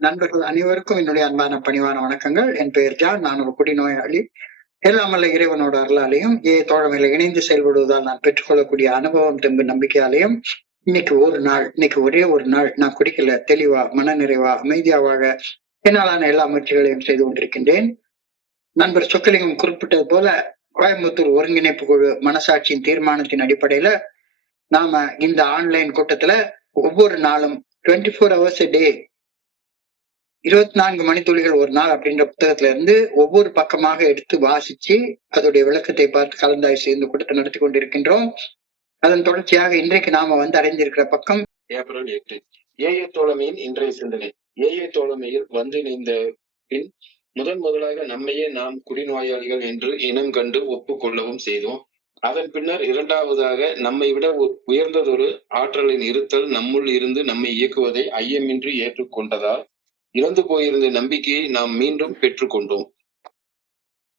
நண்பர்கள் அனைவருக்கும் என்னுடைய அன்பான பணிவான வணக்கங்கள். என் பெயர் ஜான். நான் ஒரு குடிநோயாளி. எல்லாமல்ல இறைவனோட அருளாலையும் தோழமையில இணைந்து செயல்படுவதால் நான் பெற்றுக்கொள்ளக்கூடிய அனுபவம், தெம்பு, நம்பிக்கையாலையும் இன்னைக்கு ஒரே ஒரு நாள் நான் குடிக்கல, தெளிவா, மன நிறைவா, அமைதியா வாழ என்னாலான எல்லா முயற்சிகளையும் செய்து கொண்டிருக்கின்றேன். நண்பர் சொக்கலிங்கம் குறிப்பிட்டது போல கோயம்புத்தூர் ஒருங்கிணைப்பு குழு மனசாட்சியின் தீர்மானத்தின் அடிப்படையில நாம இந்த ஆன்லைன் கூட்டத்துல ஒவ்வொரு நாளும் 24 hours a day 24 மணித்துளிகள் ஒரு நாள் அப்படின்ற புத்தகத்துல இருந்து ஒவ்வொரு பக்கமாக எடுத்து வாசிச்சு அதோடைய விளக்கத்தை பார்த்து கலந்தாய்வு செய்து கூட்டத்தை நடத்தி கொண்டிருக்கின்றோம். அதன் தொடர்ச்சியாக இன்றைக்கு நாம அடைந்திருக்கிற பக்கம் ஏப்ரல் 8. ஏஏ தோழமையின் இன்றைய சிந்தனை. ஏஏ தோழமையில் இணைந்த பின் முதலாக நம்மையே நாம் குடிநோயாளிகள் என்று இனம் கண்டு ஒப்புக்கொள்ளவும் செய்தோம். அதன் பின்னர் இரண்டாவதாக நம்மை விட உயர்ந்ததொரு ஆற்றலின் இருத்தல் நம்முள் இருந்து நம்மை இயக்குவதை ஐயமின்றி ஏற்றுக்கொண்டதால் இழந்து போயிருந்த நம்பிக்கையை நாம் மீண்டும் பெற்றுக்கொண்டோம்.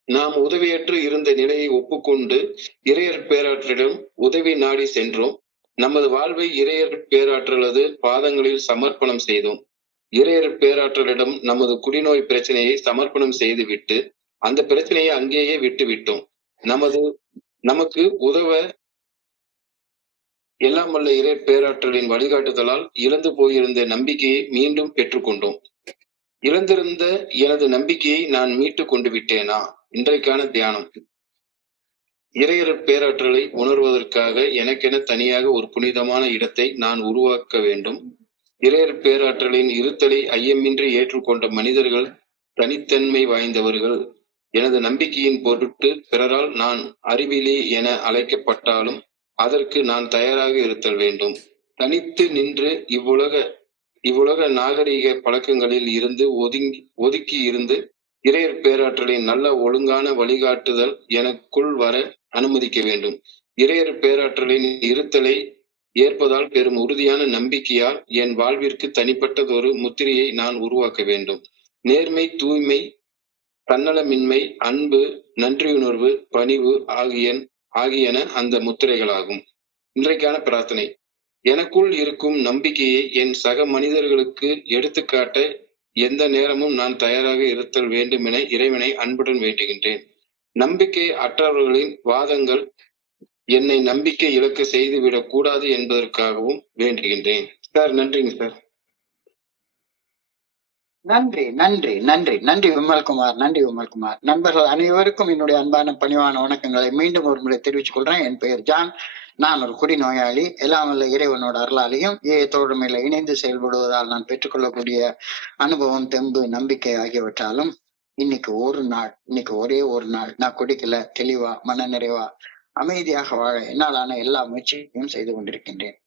நாம் உதவியற்று இருந்த நிலையை ஒப்புக்கொண்டு இறையர் பேராற்றலிடம் உதவி நாடி சென்றோம். நமது வாழ்வை இறையர் பேராற்றலது பாதங்களில் சமர்ப்பணம் செய்தோம். இறையர் பேராற்றலிடம் நமது குடிநோய் பிரச்சனையை சமர்ப்பணம் செய்துவிட்டு அந்த பிரச்சனையை அங்கேயே விட்டுவிட்டோம். நமக்கு உதவ எல்லாம் வல்ல இறை பேராற்றலின் வழிகாட்டுதலால் இழந்து போயிருந்த நம்பிக்கையை மீண்டும் பெற்றுக்கொண்டோம். இழந்திருந்த எனது நம்பிக்கையை நான் மீட்டுக் கொண்டு விட்டேனா? இன்றைக்கான தியானம். இறையர் பேராற்றலை உணர்வதற்காக எனக்கென தனியாக ஒரு புனிதமான இடத்தை நான் உருவாக்க வேண்டும். இறையர் பேராற்றலின் இருத்தலை ஐயமின்றி ஏற்றுக்கொண்ட மனிதர்கள் தனித்தன்மை வாய்ந்தவர்கள். எனது நம்பிக்கையின் பொருட்டு பிறரால் நான் அறிவிலி என அழைக்கப்பட்டாலும் அதற்கு நான் தயாராக இருத்தல் வேண்டும். தனித்து நின்று இவ்வுலக நாகரிக பழக்கங்களில் இருந்து ஒதுக்கி இருந்து இறையர் பேராற்றலின் நல்ல ஒழுங்கான வழிகாட்டுதல் எனக்குள் வர அனுமதிக்க வேண்டும். இறையர் பேராற்றலின் இருத்தலை ஏற்பதால் பெரும் உறுதியான நம்பிக்கையால் என் வாழ்விற்கு தனிப்பட்டதொரு முத்திரையை நான் உருவாக்க வேண்டும். நேர்மை, தூய்மை, தன்னலமின்மை, அன்பு, நன்றியுணர்வு, பணிவு ஆகியன அந்த முத்திரைகளாகும். இன்றைக்கான பிரார்த்தனை. எனக்குள் இருக்கும் நம்பிக்கையை என் சக மனிதர்களுக்கு எடுத்துக்காட்ட எந்த நேரமும் நான் தயாராக இருத்தல் வேண்டும் என இறைவனை அன்புடன் வேண்டுகின்றேன். நம்பிக்கை அற்றவர்களின் வாதங்கள் என்னை நம்பிக்கை இழக்க செய்துவிடக் கூடாது என்பதற்காகவும் வேண்டுகின்றேன். சார், நன்றிங்க சார். நன்றி நன்றி நன்றி நன்றி விமல்குமார். நன்றி விமல்குமார். நண்பர்கள் அனைவருக்கும் என்னுடைய அன்பான பணிவான வணக்கங்களை மீண்டும் ஒரு முறை தெரிவித்துக் கொள்றேன். என் பெயர் ஜான். நான் ஒரு குடிநோயாளி. எல்லாம் வல்ல இறைவனோட அருளாலையும் தோழமையில இணைந்து செயல்படுவதால் நான் பெற்றுக்கொள்ளக்கூடிய அனுபவம், தெம்பு, நம்பிக்கை ஆகியவற்றாலும் இன்னைக்கு ஒரே ஒரு நாள் நான் குடிக்கல, தெளிவா, மன நிறைவா, அமைதியாக வாழ என்னாலான எல்லா முயற்சியும் செய்து கொண்டிருக்கின்றேன்.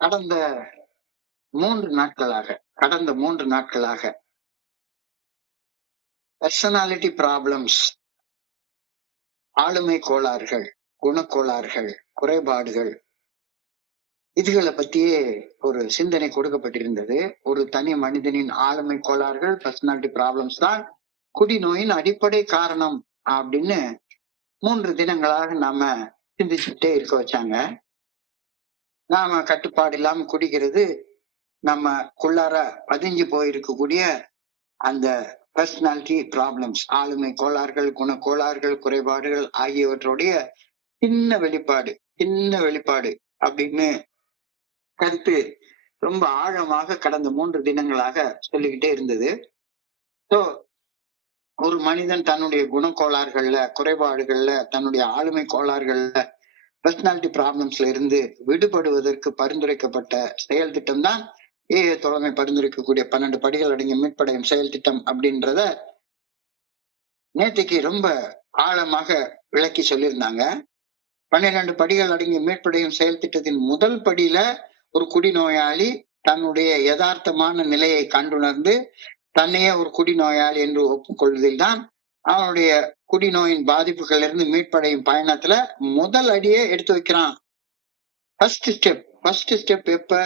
கடந்த 3 நாட்களாக பர்சனாலிட்டி ப்ராப்ளம்ஸ், ஆளுமை கோளாறுகள், குணக்கோளாறுகள், குறைபாடுகள், இதுகளை பத்தியே ஒரு சிந்தனை கொடுக்கப்பட்டிருந்தது. ஒரு தனி மனிதனின் ஆளுமை கோளாறுகள், பர்சனாலிட்டி ப்ராப்ளம்ஸ் தான் குடிநோயின் அடிப்படை காரணம் அப்படின்னு 3 தினங்களாக நாம சிந்திச்சுட்டே இருக்க வச்சாங்க. நாம கட்டுப்பாடு இல்லாம குடிக்கிறது நமக்குள்ளார பதிஞ்சு போயிருக்கக்கூடிய அந்த பர்சனாலிட்டி ப்ராப்ளம்ஸ், ஆளுமை கோளாறுகள், குணக்கோளாறுகள், குறைபாடுகள் ஆகியவற்றுடைய சின்ன வெளிப்பாடு அப்படின்னு கருத்து ரொம்ப ஆழமாக கடந்த 3 தினங்களாக சொல்லிக்கிட்டே இருந்தது. ஸோ ஒரு மனிதன் தன்னுடைய குணக்கோளாறுகள்ல, குறைபாடுகள்ல, தன்னுடைய ஆளுமை கோளாறுகள்ல, பர்சனாலிட்டி ப்ராப்ளம்ஸ்ல இருந்து விடுபடுவதற்கு பரிந்துரைக்கப்பட்ட செயல் திட்டம் தான் தோழமை பரிந்துரைக்கக்கூடிய 12 படிகள் அடங்கிய மீட்படையும் செயல் திட்டம் அப்படின்றத நேற்றுக்கு ரொம்ப ஆழமாக விளக்கி சொல்லியிருந்தாங்க. 12 படிகள் அடங்கிய மீட்படையும் செயல் திட்டத்தின் முதல் படியில ஒரு குடிநோயாளி தன்னுடைய யதார்த்தமான நிலையை கண்டுணர்ந்து தன்னையே ஒரு குடிநோயாளி என்று ஒப்புக்கொள்வதில் தான் அவனுடைய குடிநோயின் பாதிப்புகள் இருந்து மீட்படையும் பயணத்துல முதல் அடியே எடுத்து வைக்கிறான். ஃபர்ஸ்ட் ஸ்டெப் எப்ப?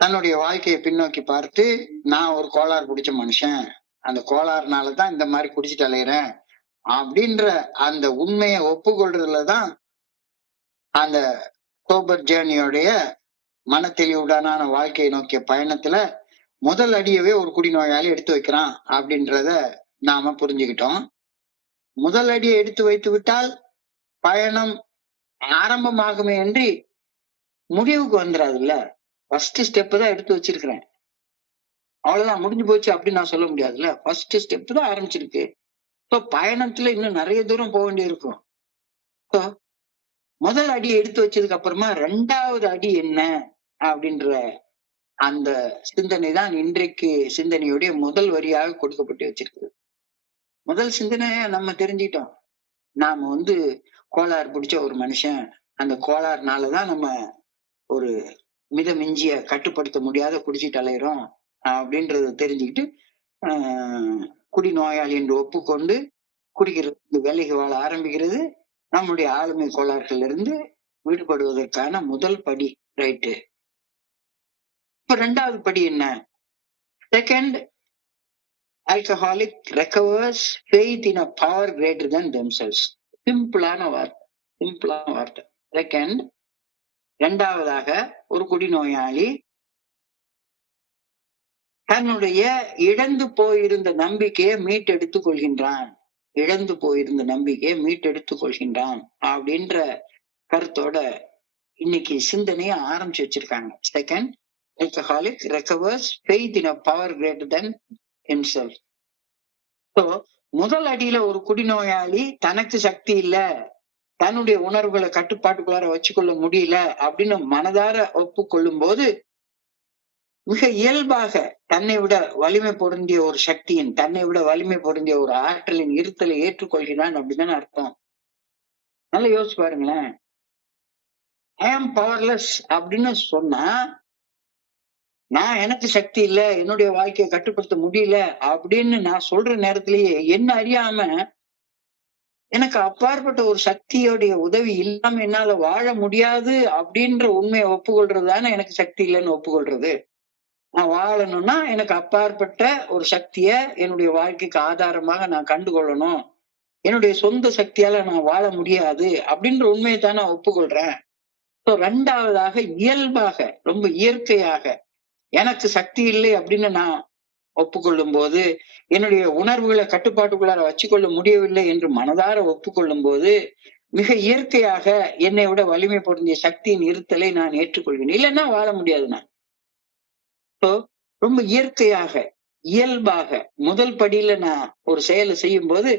தன்னுடைய வாழ்க்கையை பின்னோக்கி பார்த்து, நான் ஒரு கோளாறு பிடிச்ச மனுஷன், அந்த கோளாறுனாலதான் இந்த மாதிரி குடிச்சிட்டு அலையிறேன் அப்படின்ற அந்த உண்மையை ஒப்புக்கொள்றதுலதான் அந்த சோபர் ஜேர்னியோடைய மன தெளிவுடனான வாழ்க்கையை நோக்கிய பயணத்துல முதல் அடியவே ஒரு குடிநோயாளி எடுத்து வைக்கிறான் அப்படின்றத நாம புரிஞ்சுக்கிட்டோம். முதல் அடியை எடுத்து வைத்து விட்டால் பயணம் ஆரம்பமாகுமே என்று முடிவுக்கு வந்துடாதுல்ல. ஃபர்ஸ்ட் ஸ்டெப் தான் எடுத்து வச்சிருக்கிறேன், அவ்வளவுதான் முடிஞ்சு போச்சு அப்படின்னு நான் சொல்ல முடியாதுல்ல. ஃபர்ஸ்ட் ஸ்டெப் தான் ஆரம்பிச்சிருக்கு. இப்போ பயணத்துல இன்னும் நிறைய தூரம் போக வேண்டியிருக்கும். இப்போ முதல் அடியை எடுத்து வச்சதுக்கு அப்புறமா ரெண்டாவது அடி என்ன அப்படின்ற அந்த சிந்தனை தான் இன்றைக்கு சிந்தனையுடைய முதல் வரியாக கொடுக்கப்பட்டு வச்சிருக்கு. முதல் சிந்தனைய நம்ம தெரிஞ்சுக்கிட்டோம். நாம கோளாறு பிடிச்ச ஒரு மனுஷன். அந்த கோளாறுனாலதான் நம்ம ஒரு மிதமிஞ்சிய கட்டுப்படுத்த முடியாத குடிச்சிட்டு அலையிறோம் அப்படின்றத தெரிஞ்சுக்கிட்டு குடிநோயாளி என்று ஒப்புக்கொண்டு குடிக்கிறது விலகி வாழ ஆரம்பிக்கிறது நம்முடைய ஆளுமை கோளாறுகள்ல இருந்து விடுபடுவதற்கான முதல் படி. ரைட்டு. இப்ப ரெண்டாவது படி என்ன? Second, alcoholic recovers faith in a power greater than themselves. சிம்பிளான வார்த்தை. செகண்ட், இரண்டாவதாக ஒரு குடிநோயாளி தன்னுடைய இழந்து போயிருந்த நம்பிக்கையை மீட்டெடுத்துக் கொள்கின்றான். அப்படின்ற கருத்தோட இன்னைக்கு சிந்தனையை ஆரம்பிச்சு வச்சிருக்காங்க. Second, alcoholic recovers faith in a power greater than himself. So, முதல் அடியில ஒரு குடிநோயாளி தனக்கு சக்தி இல்ல, தன்னுடைய உணர்வுகளை கட்டுப்பாட்டுக்குள்ளார வச்சுக்கொள்ள முடியல அப்படின்னு மனதார ஒப்புக்கொள்ளும் போது மிக இயல்பாக தன்னை விட வலிமை பொருந்திய ஒரு சக்தியின், தன்னை விட வலிமை பொருந்திய ஒரு ஆற்றலின் இருத்தலை ஏற்றுக்கொள்கிறான் அப்படிதானே அர்த்தம். நல்லா யோசிச்சு பாருங்களேன். ஐ ஆம் பவர்லெஸ் அப்படின்னு சொன்னா, நான் எனக்கு சக்தி இல்ல, என்னுடைய வாழ்க்கையை கட்டுப்படுத்த முடியல அப்படின்னு நான் சொல்ற நேரத்திலேயே என்ன அறியாம எனக்கு அப்பாற்பட்ட ஒரு சக்தியோடைய உதவி இல்லாம என்னால வாழ முடியாது அப்படின்ற உண்மையை ஒப்புக்கொள்றது தானே எனக்கு சக்தி இல்லைன்னு ஒப்புக்கொள்றது. நான் வாழணும்னா எனக்கு அப்பாற்பட்ட ஒரு சக்திய என்னுடைய வாழ்க்கைக்கு ஆதாரமாக நான் கண்டுகொள்ளணும். என்னுடைய சொந்த சக்தியால நான் வாழ முடியாது அப்படின்ற உண்மையை தான் நான் ஒப்புக்கொள்றேன். ரெண்டாவதாக இயல்பாக, ரொம்ப இயற்கையாக எனக்கு சக்தி இல்லை அப்படின்னு நான் ஒப்புக்கொள்ளும் போது, என்னுடைய உணர்வுகளை கட்டுப்பாட்டுக்குள்ளார வச்சுக்கொள்ள முடியவில்லை என்று மனதார ஒப்புக்கொள்ளும் போது மிக இயற்கையாக என்னை விட வலிமை பொருந்திய சக்தியின் இருத்தலை நான் ஏற்றுக்கொள்வேன். இல்லைன்னா வாழ முடியாது நான். ரொம்ப இயற்கையாக இயல்பாக முதல் படியில நான் ஒரு செயலை செய்யும் போது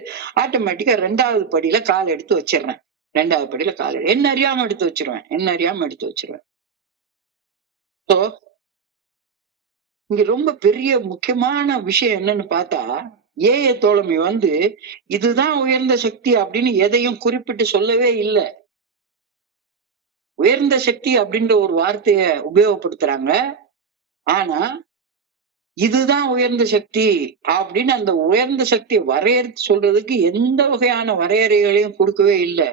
ஆட்டோமேட்டிக்கா ரெண்டாவது படியில கால் எடுத்து வச்சிடுறேன். ரெண்டாவது படியில கால் என்ன அறியாம எடுத்து வச்சிருவேன். சோ இங்க ரொம்ப பெரிய முக்கியமான விஷயம் என்னன்னு பார்த்தா, ஏய தோழமை இதுதான் உயர்ந்த சக்தி அப்படின்னு எதையும் குறிப்பிட்டு சொல்லவே இல்லை. உயர்ந்த சக்தி அப்படின்ற ஒரு வார்த்தைய உபயோகப்படுத்துறாங்க. ஆனா இதுதான் உயர்ந்த சக்தி அப்படின்னு அந்த உயர்ந்த சக்தியை வரையறுத்து சொல்றதுக்கு எந்த வகையான வரையறைகளையும் கொடுக்கவே இல்லை.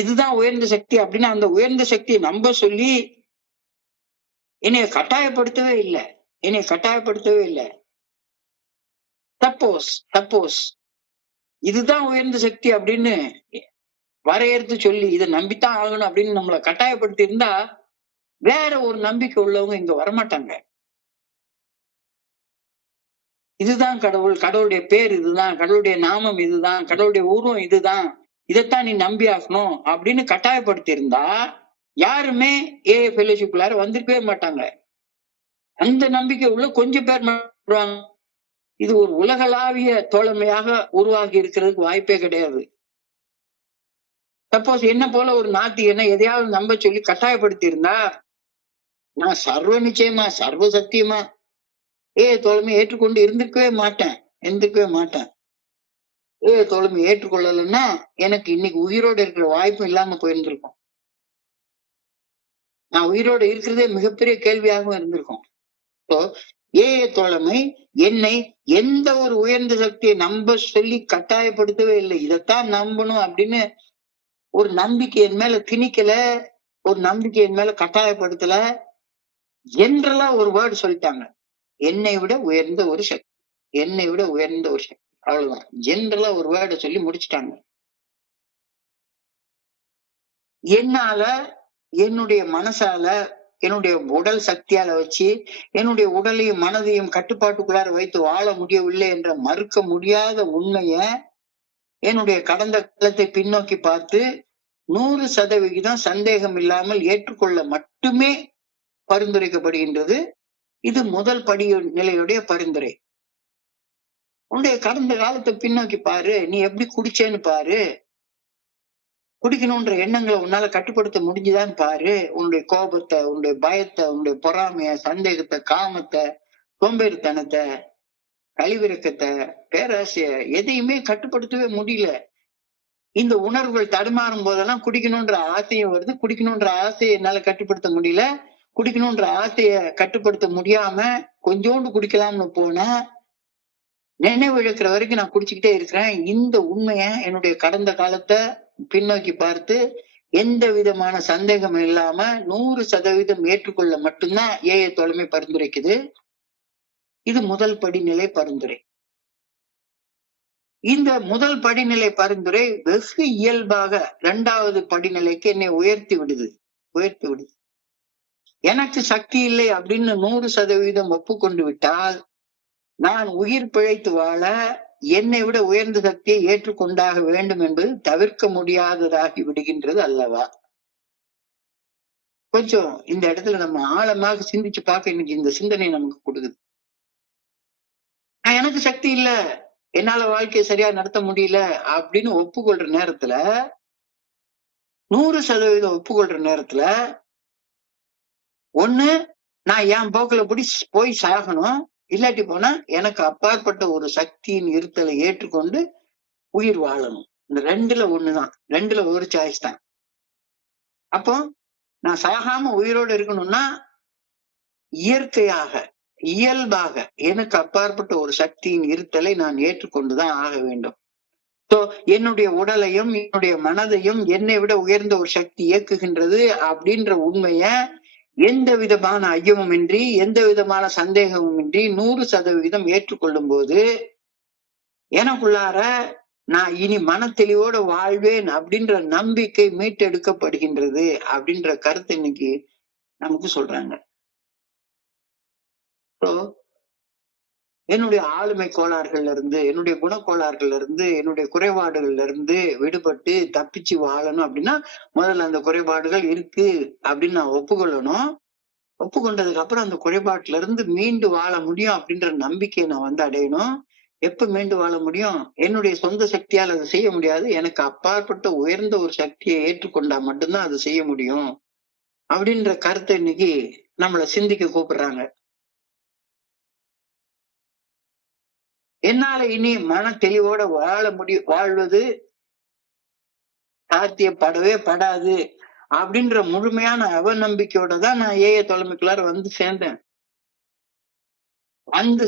இதுதான் உயர்ந்த சக்தி அப்படின்னு அந்த உயர்ந்த சக்தியை நம்ப சொல்லி என்னைய கட்டாயப்படுத்தவே இல்லை. சப்போஸ் இதுதான் உயர்ந்த சக்தி அப்படின்னு வரையறுத்து சொல்லி இதை நம்பித்தான் ஆகணும் அப்படின்னு நம்மளை கட்டாயப்படுத்தி இருந்தா வேற ஒரு நம்பிக்கை உள்ளவங்க இங்க வரமாட்டாங்க. இதுதான் கடவுள், கடவுளுடைய பேர் இதுதான், கடவுளுடைய நாமம் இதுதான், கடவுளுடைய உருவம் இதுதான், இதைத்தான் நீ நம்பி ஆகணும் அப்படின்னு கட்டாயப்படுத்தி இருந்தா யாருமே ஃபெலோஷிப்குள்ளார வந்திருக்கவே மாட்டாங்க. அந்த நம்பிக்கை உள்ள கொஞ்சம் பேர் வருவாங்க. இது ஒரு உலகளாவிய தோழமையாக உருவாகி இருக்கிறதுக்கு வாய்ப்பே கிடையாது. சப்போஸ் என்ன போல ஒரு நாத்திகனை எதையாவது நம்ப சொல்லி கட்டாயப்படுத்தி இருந்தா நான் சர்வ நிச்சயமா சர்வ சத்தியமா தோழமை ஏற்றுக்கொண்டு இருந்திருக்கவே மாட்டேன். தோழமை ஏற்றுக்கொள்ளலைன்னா எனக்கு இன்னைக்கு உயிரோடு இருக்கிற வாய்ப்பும் இல்லாம போயிருந்திருக்கும். நான் உயிரோடு இருக்கிறதே மிகப்பெரிய கேள்வியாகவும் இருந்திருக்கும். தோழமை என்னை எந்த ஒரு உயர்ந்த சக்தியை நம்ப சொல்லி கட்டாயப்படுத்தவே இல்லை. இதைத்தான் நம்பணும் அப்படின்னு ஒரு நம்பிக்கை என் மேல திணிக்கல, ஒரு நம்பிக்கை என் மேல கட்டாயப்படுத்தல. ஜென்ரலா ஒரு வேர்டு சொல்லிட்டாங்க, என்னை விட உயர்ந்த ஒரு சக்தி, அவ்வளவுதான். ஜென்ரலா ஒரு வேர்டை சொல்லி முடிச்சுட்டாங்க. என்னால என்னுடைய மனசால என்னுடைய உடல் சக்தியால வச்சு என்னுடைய உடலையும் மனதையும் கட்டுப்பாட்டுக்குள்ளார வைத்து வாழ முடியவில்லை என்ற மறுக்க முடியாத உண்மைய என்னுடைய கடந்த காலத்தை பின்னோக்கி பார்த்து 100% சந்தேகம் இல்லாமல் ஏற்றுக்கொள்ள மட்டுமே பரிந்துரைக்கப்படுகின்றது. இது முதல் படி நிலையுடைய பரிந்துரை. உன்னுடைய கடந்த காலத்தை பின்னோக்கி பாரு, நீ எப்படி குடிச்சேன்னு பாரு, குடிக்கணும்ன்ற எண்ணங்களை உன்னால கட்டுப்படுத்த முடிஞ்சுதான்னு பாரு. உன்னுடைய கோபத்தை, உன்னுடைய பயத்தை, உன்னுடைய பொறாமைய, சந்தேகத்தை, காமத்தை, சோம்பேறித்தனத்தை, கழிவிறக்கத்தை, பேராசைய எதையுமே கட்டுப்படுத்தவே முடியல. இந்த உணர்வுகள் தடுமாறும் போதெல்லாம் குடிக்கணும்ன்ற ஆசையும் வருது. குடிக்கணும்ன்ற ஆசையை என்னால கட்டுப்படுத்த முடியல. குடிக்கணும்ன்ற ஆசைய கட்டுப்படுத்த முடியாம கொஞ்சோண்டு குடிக்கலாம்னு போனா நினைவு இழக்கிற வரைக்கும் நான் குடிச்சுக்கிட்டே இருக்கிறேன். இந்த உண்மைய என்னுடைய கடந்த காலத்தை பின்னோக்கி பார்த்து எந்த விதமான சந்தேகம் இல்லாம 100% ஏற்றுக்கொள்ள மட்டும்தான் ஏஐ தோழமை பரிந்துரைக்குது. இது முதல் படிநிலை பரிந்துரை. இந்த முதல் படிநிலை பரிந்துரை வெகு இயல்பாக 2வது படிநிலைக்கு என்னை உயர்த்தி விடுது. எனக்கு சக்தி இல்லை அப்படின்னு 100% ஒப்புக்கொண்டு விட்டால் நான் உயிர் பிழைத்து வாழ என்னை விட உயர்ந்த சக்தியை ஏற்றுக்கொண்டாக வேண்டும் என்பது தவிர்க்க முடியாததாகி விடுகின்றது அல்லவா? கொஞ்சம் இந்த இடத்துல நம்ம ஆழமாக சிந்திச்சு பார்க்க இன்னைக்கு இந்த சிந்தனை நமக்கு கொடுக்குது. எனக்கு சக்தி இல்ல, என்னால வாழ்க்கையை சரியா நடத்த முடியல அப்படின்னு ஒப்புக்கொள்ற நேரத்துல 100% ஒப்புக்கொள்ற நேரத்துல ஒண்ணு நான் என் போக்குல போய் சாகணும், இல்லாட்டி போனா எனக்கு அப்பாற்பட்ட ஒரு சக்தியின் இருத்தலை ஏற்றுக்கொண்டு உயிர் வாழணும். இந்த 2ல ஒண்ணுதான், 2ல ஒரு சாய்ஸ் தான். அப்போ நான் சாகாம உயிரோடு இருக்கணும்னா இயற்கையாக இயல்பாக எனக்கு அப்பாற்பட்ட ஒரு சக்தியின் இருத்தலை நான் ஏற்றுக்கொண்டுதான் ஆக வேண்டும். என்னுடைய உடலையும் என்னுடைய மனதையும் என்னை விட உயர்ந்த ஒரு சக்தி இயக்குகின்றது அப்படின்ற உண்மைய எந்த விதமான ஐயமும் இன்றி எந்த விதமான சந்தேகமும் இன்றி 100% ஏற்றுக்கொள்ளும் போது எனக்குள்ளார நான் இனி மன தெளிவோட வாழ்வேன் அப்படின்ற நம்பிக்கை மீட்டெடுக்கப்படுகின்றது அப்படின்ற கருத்து இன்னைக்கு நமக்கு சொல்றாங்க. என்னுடைய ஆளுமை கோளாறுகள்ல இருந்து, என்னுடைய குணக்கோளாறுகள்ல இருந்து, என்னுடைய குறைபாடுகள்ல இருந்து விடுபட்டு தப்பிச்சு வாழணும் அப்படின்னா முதல்ல அந்த குறைபாடுகள் இருக்கு அப்படின்னு நான் ஒப்புக்கொள்ளணும். ஒப்புக்கொண்டதுக்கு அப்புறம் அந்த குறைபாட்டுல இருந்து மீண்டு வாழ முடியும் அப்படின்ற நம்பிக்கையை நான் அடையணும். எப்ப மீண்டு வாழ முடியும்? என்னுடைய சொந்த சக்தியால் அதை செய்ய முடியாது. எனக்கு அப்பாற்பட்ட உயர்ந்த ஒரு சக்தியை ஏற்றுக்கொண்டா மட்டும்தான் அதை செய்ய முடியும் அப்படின்ற கருத்தை இன்னைக்கு நம்மளை சிந்திக்க கூப்பிடுறாங்க. என்னால இனி மன தெளிவோட வாழ்வது சாத்தியப்படவே படாது அப்படின்ற முழுமையான அவநம்பிக்கையோட தான் நான் ஏஐ தலைமைக்குள்ளார சேர்ந்தேன்.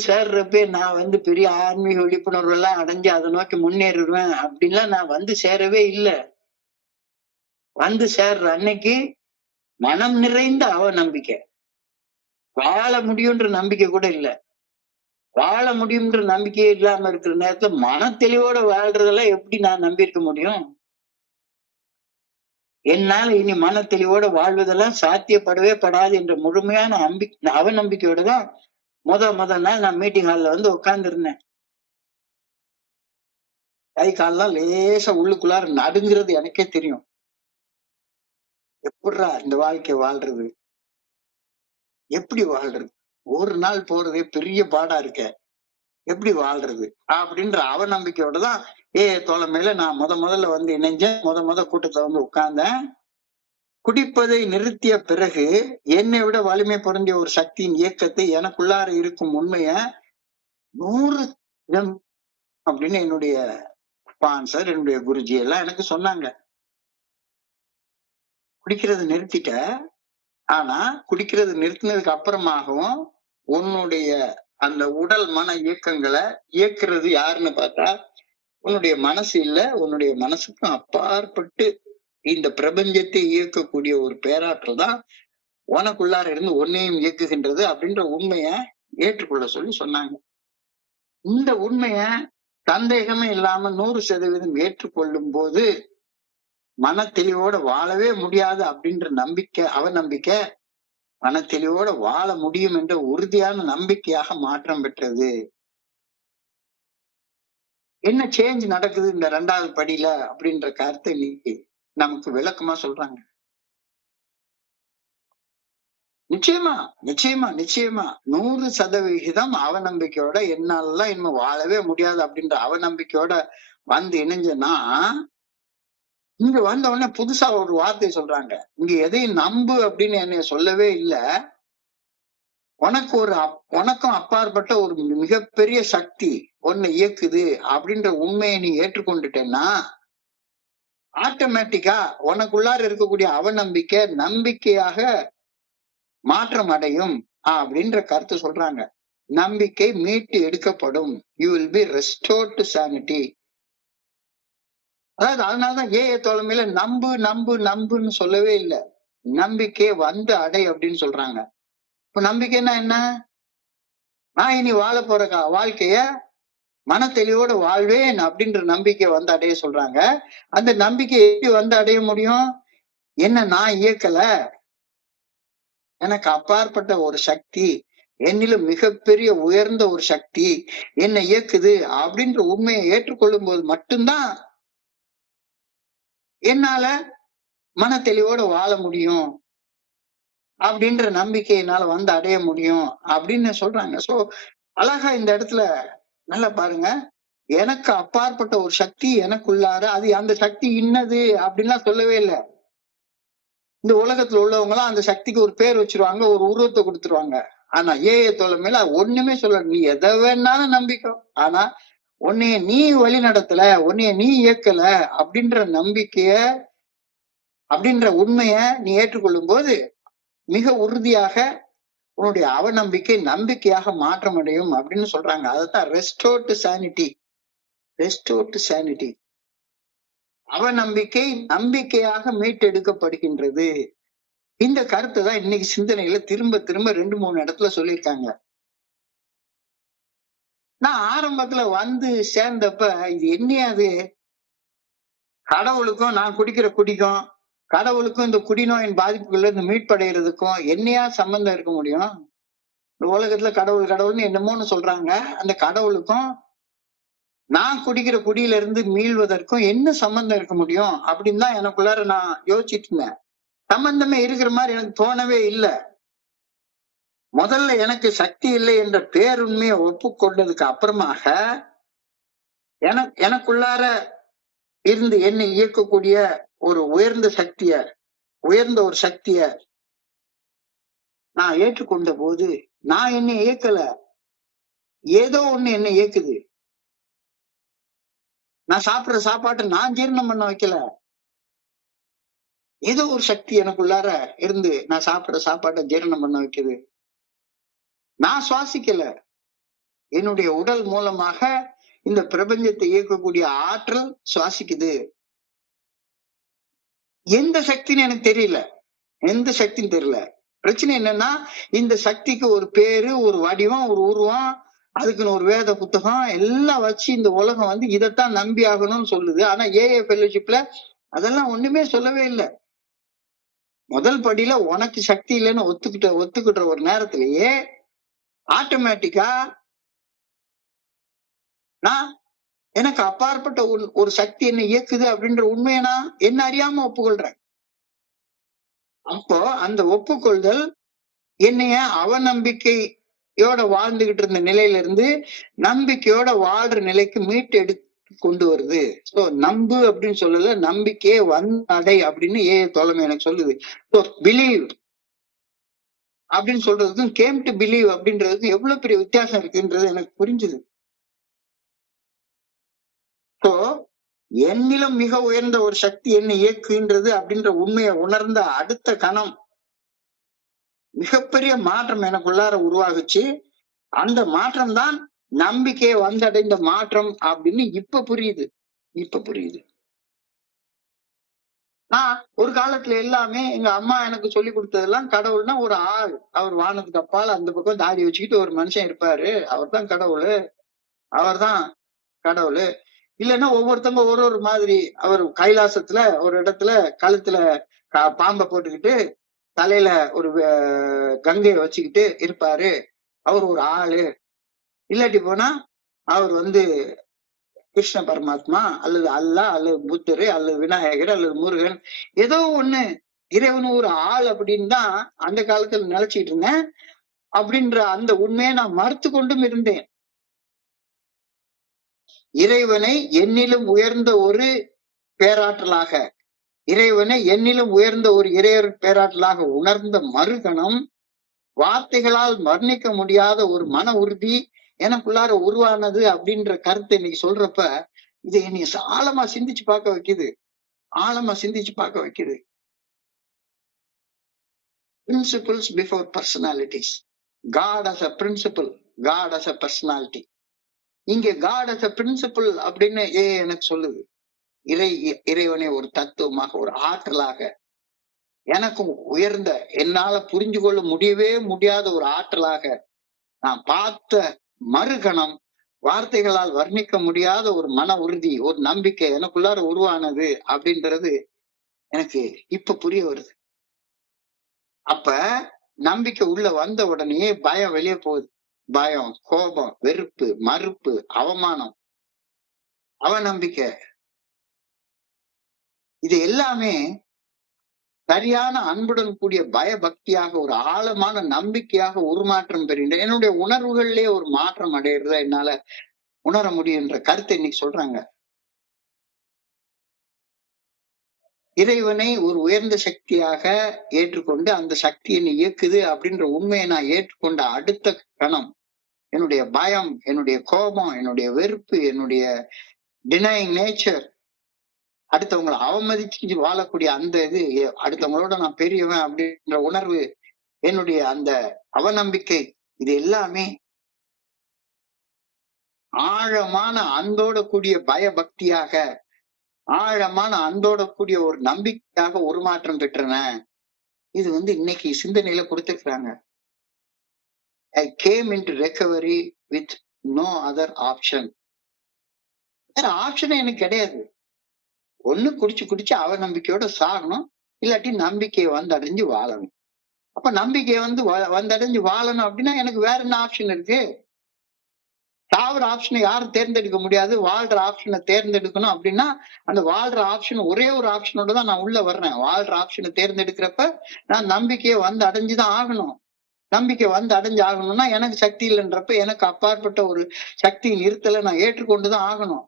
சேர்றப்பே நான் பெரிய ஆன்மீக விழிப்புணர்வு எல்லாம் அடைஞ்சு அதை நோக்கி முன்னேறிடுவேன் அப்படின்லாம் நான் சேரவே இல்லை. சேர்ற அன்னைக்கு மனம் நிறைந்த அவநம்பிக்கை, வாழ முடியும்ன்ற நம்பிக்கை கூட இல்லை. வாழ முடியும்ன்ற நம்பிக்கையே இல்லாம இருக்கிற நேரத்துல மன தெளிவோட வாழ்றதெல்லாம் எப்படி நான் நம்பியிருக்க முடியும்? என்னால இனி மன தெளிவோட வாழ்வதெல்லாம் சாத்தியப்படவே படாது என்ற முழுமையான அவநம்பிக்கையோட தான் முதல் நாள் நான் மீட்டிங் ஹால்ல உட்கார்ந்து இருந்தேன். கை கால்லாம் லேசா உள்ளுக்குள்ளார நடுங்கிறது எனக்கே தெரியும். எப்படிடா இந்த வாழ்க்கை வாழ்றது, எப்படி வாழ்றது, ஒரு நாள் போறதே பெரிய பாடா இருக்க, எப்படி வாழ்றது அப்படின்ற அவநம்பிக்கையோட தான் தோழமையில நான் முதல்ல இணைஞ்சேன். கூட்டத்துல உட்கார்ந்தேன். குடிப்பதை நிறுத்திய பிறகு என்னை விட வலிமை பொருந்திய ஒரு சக்தியின் இயக்கத்தை எனக்குள்ளார இருக்கும் உண்மைய 100 அப்படின்னு என்னுடைய ஸ்பான்சர், என்னுடைய குருஜி எல்லாம் எனக்கு சொன்னாங்க. குடிக்கிறது நிறுத்திட்ட, ஆனா குடிக்கிறது நிறுத்தினதுக்கு அப்புறமாகவும் உன்னுடைய அந்த உடல் மன இயக்கங்களை இயக்குறது யாருன்னு பார்த்தா உன்னுடைய மனசு இல்ல, உன்னுடைய மனசுக்கும் அப்பாற்பட்டு இந்த பிரபஞ்சத்தை இயக்கக்கூடிய ஒரு பேராற்றல் தான் உனக்குள்ளார இருந்து ஒன்னையும் இயக்குகின்றது அப்படின்ற உண்மைய ஏற்றுக்கொள்ள சொன்னாங்க. இந்த உண்மைய சந்தேகமே இல்லாம 100% ஏற்றுக்கொள்ளும் போது மன தெளிவோட வாழவே முடியாது அப்படின்ற நம்பிக்கை, அவநம்பிக்கை மன தெளிவோட வாழ முடியும் என்ற உறுதியான நம்பிக்கையாக மாற்றம் பெற்றது. என்ன சேஞ்ச் நடக்குது இந்த 2வது படியில அப்படின்ற கருத்தை இன்னைக்கு நமக்கு விளக்கமா சொல்றாங்க. நிச்சயமா, நிச்சயமா, நிச்சயமா 100% அவநம்பிக்கையோட என்னாலலாம் இனிமே வாழவே முடியாது அப்படின்ற அவநம்பிக்கையோட வந்து இணைஞ்சனா, இங்க வந்த உடனே புதுசா ஒரு வார்த்தை சொல்றாங்க. இங்க எதையும் நம்பு அப்படின்னு என்னைய சொல்லவே இல்ல. உனக்கும் அப்பாற்பட்ட ஒரு மிகப்பெரிய சக்தி உன்னை இயக்குது அப்படின்ற உண்மையை நீ ஏற்றுக்கொண்டுட்டேன்னா, ஆட்டோமேட்டிக்கா உனக்குள்ளார இருக்கக்கூடிய அவநம்பிக்கை நம்பிக்கையாக மாற்றம் அடையும் அப்படின்ற கருத்து சொல்றாங்க. நம்பிக்கை மீட்டு எடுக்கப்படும். You will be restored to sanity. அதாவது அதனாலதான் தோழமையில நம்பு நம்பு நம்புன்னு சொல்லவே இல்லை. நம்பிக்கை வந்து அடை அப்படின்னு சொல்றாங்க. இப்ப நம்பிக்கைன்னா என்ன? நான் இனி வாழ போற வாழ்க்கைய மன தெளிவோட வாழ்வேன் அப்படின்ற நம்பிக்கை வந்து அடைய சொல்றாங்க. அந்த நம்பிக்கை எப்படி வந்து அடைய முடியும்? என்ன நான் இயக்கல, எனக்கு அப்பாற்பட்ட ஒரு சக்தி, என்னிலும் மிகப்பெரிய உயர்ந்த ஒரு சக்தி என்னை இயக்குது அப்படின்ற உண்மையை ஏற்றுக்கொள்ளும் போது மட்டும்தான் என்னால மன தெளிவோட வாழ முடியும் அப்படின்ற நம்பிக்கை என்னால வந்து அடைய முடியும் அப்படின்னு சொல்றாங்க. சோ அழகா இந்த இடத்துல நல்லா பாருங்க, எனக்கு அப்பாற்பட்ட ஒரு சக்தி எனக்குள்ளார, அது அந்த சக்தி இன்னது அப்படின்லாம் சொல்லவே இல்லை. இந்த உலகத்துல உள்ளவங்க எல்லாம் அந்த சக்திக்கு ஒரு பேர் வச்சிருவாங்க, ஒரு உருவத்தை கொடுத்துருவாங்க. ஆனா தோழமையில ஒண்ணுமே சொல்ல, நீ எதை வேணாலும் நம்பிக்கோ, ஆனா உன்னைய நீ வழி நடத்தல, உன்னைய நீ இயக்கல அப்படின்ற நம்பிக்கைய அப்படின்ற உண்மைய நீ ஏற்றுக்கொள்ளும் போது மிக உறுதியாக உன்னுடைய அவநம்பிக்கை நம்பிக்கையாக மாற்றம் அடையும் அப்படின்னு சொல்றாங்க. அதைத்தான் ரெஸ்டோர்ட் சானிட்டி. Restored sanity. அவநம்பிக்கை நம்பிக்கையாக மீட்டெடுக்கப்படுகின்றது. இந்த கருத்தை தான் இன்னைக்கு சிந்தனையில திரும்ப திரும்ப 2-3 இடத்துல சொல்லியிருக்காங்க. நான் ஆரம்பத்துல வந்து சேர்ந்தப்ப இது என்னையாது, கடவுளுக்கும் நான் குடிக்கிற குடிக்கும், கடவுளுக்கும் இந்த குடிநோயின் பாதிப்புகள்ல இருந்து மீட்படைகிறதுக்கும் என்னையா சம்பந்தம் இருக்க முடியும்? இந்த உலகத்துல கடவுள் கடவுள்னு என்னமோன்னு சொல்றாங்க. அந்த கடவுளுக்கும் நான் குடிக்கிற குடியில இருந்து மீள்வதற்கும் என்ன சம்பந்தம் இருக்க முடியும் அப்படின்னு தான் எனக்குள்ளார நான் யோசிச்சுட்டு இருந்தேன். சம்பந்தமே இருக்கிற மாதிரி எனக்கு தோணவே இல்லை. முதல்ல எனக்கு சக்தி இல்லை என்ற பேருண்மையை ஒப்புக்கொண்டதுக்கு அப்புறமாக எனக்குள்ளார இருந்து என்னை இயக்கக்கூடிய ஒரு உயர்ந்த ஒரு சக்திய நான் ஏற்றுக்கொண்ட போது, நான் என்னை இயக்கல, ஏதோ ஒண்ணு என்னை இயக்குது. நான் சாப்பிடுற சாப்பாட்டை நான் ஜீரணம் பண்ண வைக்கல, ஏதோ ஒரு சக்தி எனக்குள்ளார இருந்து நான் சாப்பிடுற சாப்பாட்டை ஜீரணம் பண்ண வைக்குது. நான் சுவாசிக்கல, என்னுடைய உடல் மூலமாக இந்த பிரபஞ்சத்தை இயக்கக்கூடிய ஆற்றல் சுவாசிக்குது. எந்த சக்தின்னு எனக்கு தெரியல, எந்த சக்தின்னு தெரியல. பிரச்சனை என்னன்னா, இந்த சக்திக்கு ஒரு பேரு, ஒரு வடிவம், ஒரு உருவம், அதுக்குன்னு ஒரு வேத புத்தகம் எல்லாம் வச்சு இந்த உலகம் வந்து இதைத்தான் நம்பி ஆகணும்னு சொல்லுது. ஆனா ஃபெல்லோஷிப்ல அதெல்லாம் ஒண்ணுமே சொல்லவே இல்லை. முதல் படியில உனக்கு சக்தி இல்லைன்னு ஒத்துக்கிட்ட ஒரு நேரத்திலேயே ஆட்டோமேட்டிக்கா நான் எனக்கு அப்பாற்பட்ட ஒரு சக்தி என்ன இயக்குது அப்படின்ற உண்மையை நான் என்ன அறியாம ஒப்புக்கொள்றேன். அப்போ அந்த ஒப்புக்கொள்தல் என்னைய அவநம்பிக்கையோட வாழ்ந்துகிட்டு இருந்த நிலையில இருந்து நம்பிக்கையோட வாழ்ற நிலைக்கு மீட்டு எடுத்து கொண்டு வருது. சோ நம்பு அப்படின்னு சொல்லல, நம்பிக்கையே வந்தடை அப்படின்னு தோழமை எனக்கு சொல்லுது. சோ பிலீவ் அப்படின்னு சொல்றதுக்கும் கேம் டு பிலீவ் அப்படின்றதுக்கும் எவ்வளவு பெரிய வித்தியாசம் இருக்குன்றது எனக்கு புரிஞ்சுது. சோ என்னிலும் மிக உயர்ந்த ஒரு சக்தி என்னை இயக்குகின்றது அப்படின்ற உண்மையை உணர்ந்த அடுத்த கணம் மிகப்பெரிய மாற்றம் எனக்குள்ளார உருவாகுச்சு. அந்த மாற்றம் தான் நம்பிக்கையை வந்தடைந்த மாற்றம் அப்படின்னு இப்ப புரியுது. நான் ஒரு காலத்துல எல்லாமே எங்க அம்மா எனக்கு சொல்லி கொடுத்ததெல்லாம் கடவுள்னா ஒரு ஆள், அவர் வானத்துக்கு அப்பால் அந்த பக்கம் தாடி வச்சுக்கிட்டு ஒரு மனுஷன் இருப்பாரு, அவர் தான் கடவுள். இல்லைன்னா ஒவ்வொருத்தவங்க ஒரு ஒரு மாதிரி. அவர் கைலாசத்துல ஒரு இடத்துல கழுத்துல பாம்பை போட்டுக்கிட்டு தலையில ஒரு கங்கையை வச்சுக்கிட்டு இருப்பாரு. அவர் ஒரு ஆளு. இல்லாட்டி போனா அவர் வந்து கிருஷ்ண பரமாத்மா அல்லது அல்லாஹ் அல்லது புத்தரு அல்லது விநாயகர் அல்லது முருகன், ஏதோ ஒண்ணு. இறைவன் ஒரு ஆள் அப்படின்னு தான் அந்த காலத்துல நினைச்சிட்டு இருந்தேன். அப்படின்ற அந்த உண்மையை நான் மறுத்து கொண்டும் இருந்தேன். இறைவனை என்னிலும் உயர்ந்த ஒரு பேராற்றலாக, இறைவனை என்னிலும் உயர்ந்த ஒரு இறையர் பேராற்றலாக உணர்ந்த மறுகணம் வார்த்தைகளால் வர்ணிக்க முடியாத ஒரு மன உறுதி எனக்குள்ளார உருவானது அப்படின்ற கருத்தை இன்னைக்கு சொல்றப்ப இதை என்னை ஆழமா சிந்திச்சு பார்க்க வைக்குது. ஆழமா சிந்திச்சு பார்க்க வைக்குது. Principles before personalities. God as a principle, God as a personality. இங்க காட் as a principle அப்படின்னு எனக்கு சொல்லுது. இறைவனை ஒரு தத்துவமாக, ஒரு ஆற்றலாக, எனக்கும் உயர்ந்த, என்னால புரிஞ்சு கொள்ள முடியவே முடியாத ஒரு ஆற்றலாக நான் பார்த்த மறுகணம் வார்த்தைகளால் வர்ணிக்க முடியாத ஒரு மன உறுதி, ஒரு நம்பிக்கை எனக்குள்ளார உருவானது அப்படின்றது எனக்கு இப்ப புரிய வருது. அப்ப நம்பிக்கை உள்ள வந்த உடனே பயம் வெளியே போகுது. பயம், கோபம், வெறுப்பு, மறுப்பு, அவமானம், அவநம்பிக்கை, இது எல்லாமே சரியான அன்புடன் கூடிய பயபக்தியாக, ஒரு ஆழமான நம்பிக்கையாக உருமாற்றம் பெறுகின்ற என்னுடைய உணர்வுகளிலே ஒரு மாற்றம் அடையிறத என்னால உணர முடியுன்ற கருத்தை இன்னைக்கு சொல்றாங்க. இறைவனை ஒரு உயர்ந்த சக்தியாக ஏற்றுக்கொண்டு அந்த சக்தி என்னை இயக்குது அப்படின்ற உண்மையை நான் ஏற்றுக்கொண்ட அடுத்த கணம் என்னுடைய பயம், என்னுடைய கோபம், என்னுடைய வெறுப்பு, என்னுடைய டினைங் நேச்சர், அடுத்தவங்களை அவமதிச்சு வாழக்கூடிய அந்த இது, அடுத்தவங்களோட நான் பெரியவன் அப்படின்ற உணர்வு, என்னுடைய அந்த அவநம்பிக்கை, இது எல்லாமே ஆழமான அன்போட கூடிய பயபக்தியாக, ஆழமான அன்போட கூடிய ஒரு நம்பிக்கையாக உருமாற்றம் பெற்றன. இது இன்னைக்கு சிந்தனையில கொடுத்துருக்காங்க. I came into recovery with no other option. வேற ஆப்ஷனே எனக்கு கிடையாது. ஒண்ணு குடிச்சு அவநம்பிக்கையோட சாகணும், இல்லாட்டி நம்பிக்கையை வந்தடைஞ்சு வாழணும். அப்ப நம்பிக்கையை வந்தடைஞ்சு வாழணும் அப்படின்னா எனக்கு வேற என்ன ஆப்ஷன் இருக்கு? சாவுற ஆப்ஷனை யாரும் தேர்ந்தெடுக்க முடியாது. வாழ்ற ஆப்ஷனை தேர்ந்தெடுக்கணும் அப்படின்னா அந்த வாழ்ற ஆப்ஷன் ஒரே ஒரு ஆப்ஷனோட தான் நான் உள்ள வர்றேன். வாழ்ற ஆப்ஷனை தேர்ந்தெடுக்கிறப்ப நான் நம்பிக்கையை அடைஞ்சுதான் ஆகணும். நம்பிக்கை அடைஞ்சு ஆகணும்னா எனக்கு சக்தி இல்லைன்றப்ப எனக்கு அப்பாற்பட்ட ஒரு சக்தியின் இருத்தலை நான் ஏற்றுக்கொண்டுதான் ஆகணும்.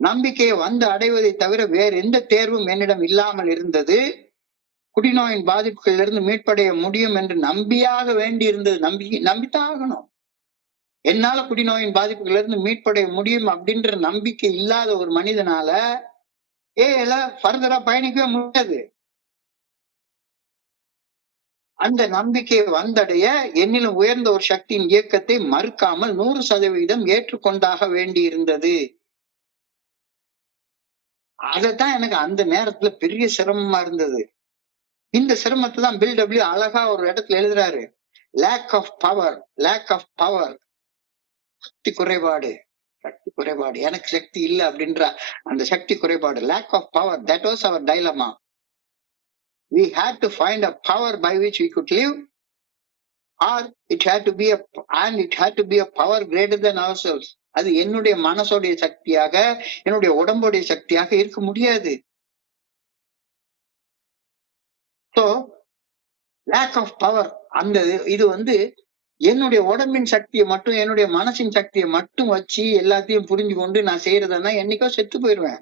நம்பிக்கையை அடைவதை தவிர வேற எந்த தேர்வும் என்னிடம் இல்லாமல் இருந்தது. குடிநோயின் பாதிப்புகளில் இருந்து மீட்படைய முடியும் என்று நம்பியாக வேண்டி இருந்தது. நம்பித்தான் ஆகணும். என்னால குடிநோயின் பாதிப்புகள்ல இருந்து மீட்படைய முடியும் அப்படின்ற நம்பிக்கை இல்லாத ஒரு மனிதனால ஃபர்தரா பயணிக்கவே முடியாது. அந்த நம்பிக்கையை வந்தடைய என்னிலும் உயர்ந்த ஒரு சக்தியின் இயக்கத்தை மறுக்காமல் 100% ஏற்றுக்கொண்டாக வேண்டி இருந்தது. அதத்தான் எனக்கு அந்த நேரத்துல பெரிய சிரமமா இருந்தது. இந்த சிரமத்தை தான் பில் டபிள்யூ அழகா ஒரு இடத்துல எழுதுறாரு. லேக் ஆஃப் பவர், சக்தி குறைபாடு, எனக்கு சக்தி இல்லை அப்படின்ற அந்த சக்தி குறைபாடு, lack of power, that was our dilemma. We had to find a power by which we could live, or it had to be a power greater than ourselves. அது என்னுடைய மனசோடைய சக்தியாக, என்னுடைய உடம்புடைய சக்தியாக இருக்க முடியாது. So lack of power, அந்த இது என்னுடைய உடம்பின் சக்தியை மட்டும், என்னுடைய மனசின் சக்தியை மட்டும் வச்சு எல்லாத்தையும் புரிஞ்சு கொண்டு நான் செய்யறதுன்னா என்னைக்கோ செத்து போயிடுவேன்.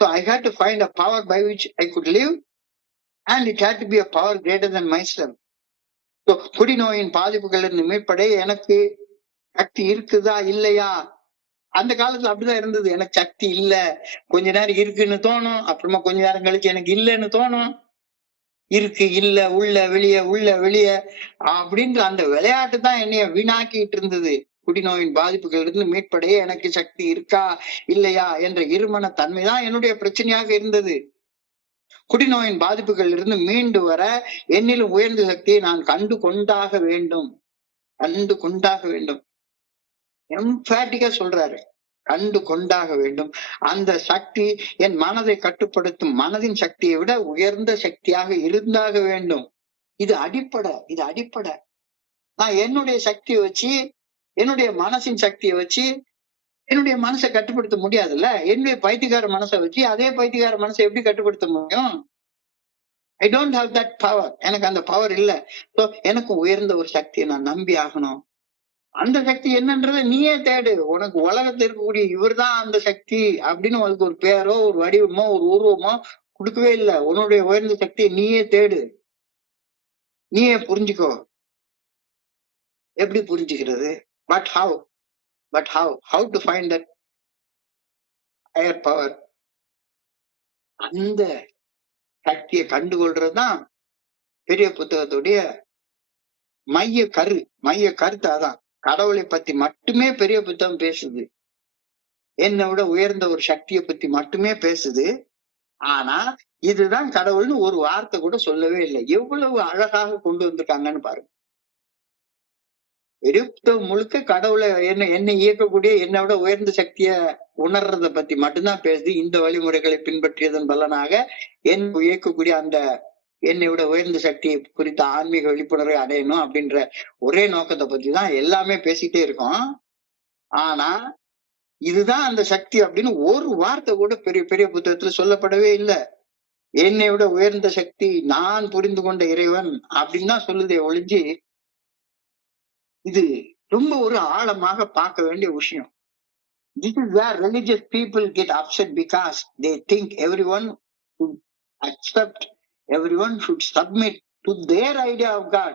So I had to find a power by which I could live, and it had to be a power greater than myself. So குடிநோயின் பாதிப்புகள் இருந்து மீட்படைய எனக்கு சக்தி இருக்குதா இல்லையா? அந்த காலத்துல அப்படிதான் இருந்தது. எனக்கு சக்தி இல்ல, கொஞ்ச நேரம் இருக்குன்னு தோணும், அப்புறமா கொஞ்ச நேரம் கழிச்சு எனக்கு இல்லைன்னு தோணும். இருக்கு, இல்ல, உள்ள வெளிய அப்படின்ற அந்த விளையாட்டு தான் என்னைய வீணாக்கிட்டு இருந்தது. குடிநோயின் பாதிப்புகள் இருந்து மீட்படைய எனக்கு சக்தி இருக்கா இல்லையா என்ற இருமன தன்மைதான் என்னுடைய பிரச்சனையாக இருந்தது. குடிநோயின் பாதிப்புகள் இருந்து மீண்டு வர என்னிலும் உயர்ந்த சக்தியை நான் கண்டு கொண்டாக வேண்டும். எம்பாட்டிக்கா சொல்றாரு. கண்டு கொண்டாக வேண்டும். அந்த சக்தி என் மனதை கட்டுப்படுத்தும் மனதின் சக்தியை விட உயர்ந்த சக்தியாக இருந்தாக வேண்டும். இது அடிப்படை. நான் என்னுடைய சக்தியை வச்சு, என்னுடைய மனசின் சக்தியை வச்சு என்னுடைய மனசை கட்டுப்படுத்த முடியாதுல்ல. என்னுடைய பைத்தியக்கார மனசை வச்சு அதே பைத்தியக்கார மனசை எப்படி கட்டுப்படுத்த முடியும்? I don't have that power. எனக்கு அந்த பவர் இல்ல. சோ எனக்கு உயர்ந்த ஒரு சக்தியை நான் நம்பி ஆகணும். அந்த சக்தி என்னன்றத நீயே தேடு. உனக்கு உலகத்துல இருக்கக்கூடிய இவர்தான் அந்த சக்தி அப்படின்னு உனக்கு ஒரு பேரோ ஒரு வடிவமோ ஒரு உருவமோ கொடுக்கவே இல்லை. உன்னுடைய உயர்ந்த சக்தியை நீயே தேடு, நீயே புரிஞ்சுக்கோ. எப்படி புரிஞ்சுக்கிறது? But how how to find that higher power? அந்த சக்தியை கண்டுகொள்றதுதான் பெரிய புத்தகத்துடைய மைய கருத்து. அதான் கடவுளை பத்தி மட்டுமே பெரிய புத்தகம் பேசுது. என்னை விட உயர்ந்த ஒரு சக்தியை பத்தி மட்டுமே பேசுது. ஆனா இதுதான் கடவுள்னு ஒரு வார்த்தை கூட சொல்லவே இல்லை. எவ்வளவு அழகாக கொண்டு வந்திருக்காங்கன்னு பாருங்க. பெரிய புத்தகம் முழுக்க கடவுளை என்னை இயக்கக்கூடிய என்னை விட உயர்ந்த சக்திய உணர்றத பத்தி மட்டும்தான் பேசுது. இந்த வழிமுறைகளை பின்பற்றியதன் பலனாக இயக்கக்கூடிய அந்த என்னை விட உயர்ந்த சக்தியை குறித்த ஆன்மீக விழிப்புணர்வை அடையணும் அப்படின்ற ஒரே நோக்கத்தை பத்தி தான் எல்லாமே பேசிட்டே இருக்கோம். ஆனா இதுதான் அந்த சக்தி அப்படின்னு ஒரு வார்த்தை கூட பெரிய புத்தகத்துல சொல்லப்படவே இல்லை. என்னை விட உயர்ந்த சக்தி நான் புரிந்து கொண்ட இறைவன் அப்படின்னு தான் சொல்லுதே ஒழிஞ்சு, இது ரொம்ப ஒரு ஆழமாக பார்க்க வேண்டிய விஷயம். This is where religious people get upset because they think everyone should accept, everyone should submit to their idea of God.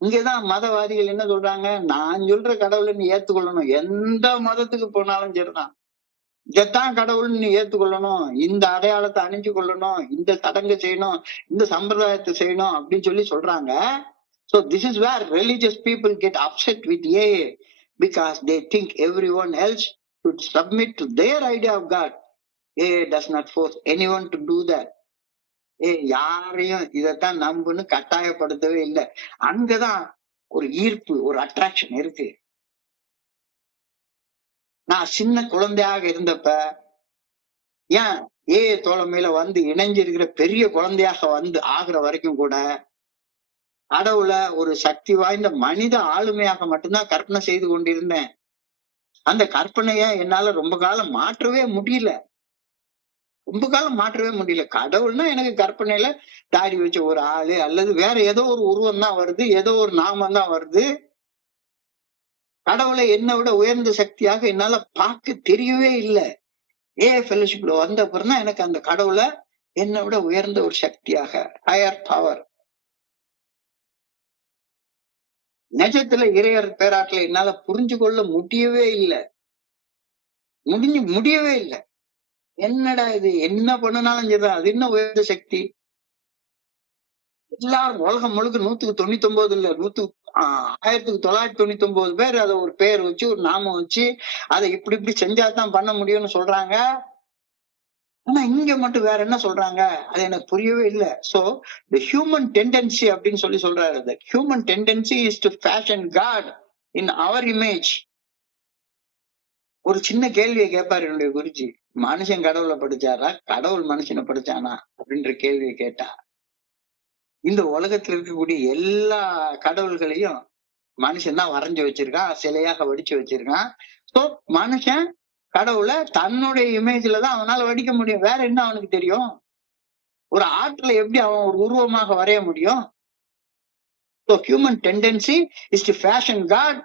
இங்கதான் மதவாதிகள் என்ன சொல்றாங்க? நான் சொல்ற கடவுளை நீ ஏத்துக்கொள்ளணும். எந்த மதத்துக்கு போனாலும் சரிதான். இதைத்தான் கடவுள் நீ ஏத்துக்கொள்ளணும், இந்த அடையாளத்தை அணிஞ்சு கொள்ளணும், இந்த சடங்கு செய்யணும், இந்த சம்பிரதாயத்தை செய்யணும் அப்படின்னு சொல்றாங்க. So this is where religious people get upset with AA because they think everyone else should submit to their idea of God. AA does not force anyone to do that. யாரையும் இதைத்தான் நம்புன்னு கட்டாயப்படுத்தவே இல்லை. அங்கதான் ஒரு ஈர்ப்பு, ஒரு அட்ராக்ஷன் இருக்கு. நான் சின்ன குழந்தையாக இருந்தப்ப ஏன் தோழமையில வந்து இணைஞ்சிருக்கிற பெரிய குழந்தையாக வந்து ஆகுற வரைக்கும் கூட கடவுளை ஒரு சக்தி வாய்ந்த மனித ஆளுமையாக மட்டும்தான் கற்பனை செய்து கொண்டிருந்தேன். அந்த கற்பனைய என்னால ரொம்ப காலம் மாற்றவே முடியல. கடவுள்னா எனக்கு கற்பனையில தாடி வச்ச ஒரு ஆளு அல்லது வேற ஏதோ ஒரு உருவம் தான் வருது, ஏதோ ஒரு நாமம் தான் வருது. கடவுளை என்னை விட உயர்ந்த சக்தியாக என்னால பார்க்க தெரியவே இல்லை. ஃபெலோஷிப்ல வந்த அப்புறம் தான் எனக்கு அந்த கடவுளை என்னை விட உயர்ந்த ஒரு சக்தியாக, ஹையர் பவர், நிஜத்துல இறையர் பேராற்றலை என்னால புரிஞ்சு கொள்ள முடியவே இல்லை. என்னடா இது, என்ன பண்ணனாலும் சரிதான், அது என்ன உயர்ந்த சக்தி? எல்லாரும் உலகம் முழுக்க 199 இல்ல 1999 பேர் அதை ஒரு பெயர் வச்சு ஒரு நாமம் வச்சு அதை இப்படி செஞ்சாதான் பண்ண முடியும்னு சொல்றாங்க. ஆனா இங்க மட்டும் வேற என்ன சொல்றாங்க? அது எனக்கு புரியவே இல்லை. சோ the human tendency அப்படின்னு சொல்றாரு. the human tendency is to fashion God in our image. ஒரு சின்ன கேள்வியை கேட்பாரு என்னுடைய குருஜி. மனுஷன் கடவுளை படிச்சாரா, கடவுள் மனுஷனை படிச்சானா அப்படின்ற கேள்வியை கேட்டா, இந்த உலகத்துல இருக்கக்கூடிய எல்லா கடவுள்களையும் மனுஷன் தான் வரைஞ்சு வச்சிருக்கான், சிலையாக வடிச்சு வச்சிருக்கான். சோ மனுஷன் கடவுளை தன்னுடைய இமேஜ்ல தான் அவனால வடிக்க முடியும். வேற என்ன அவனுக்கு தெரியும்? ஒரு ஆற்றுல எப்படி அவன் ஒரு உருவமாக வரைய முடியும்? So human tendency is to fashion God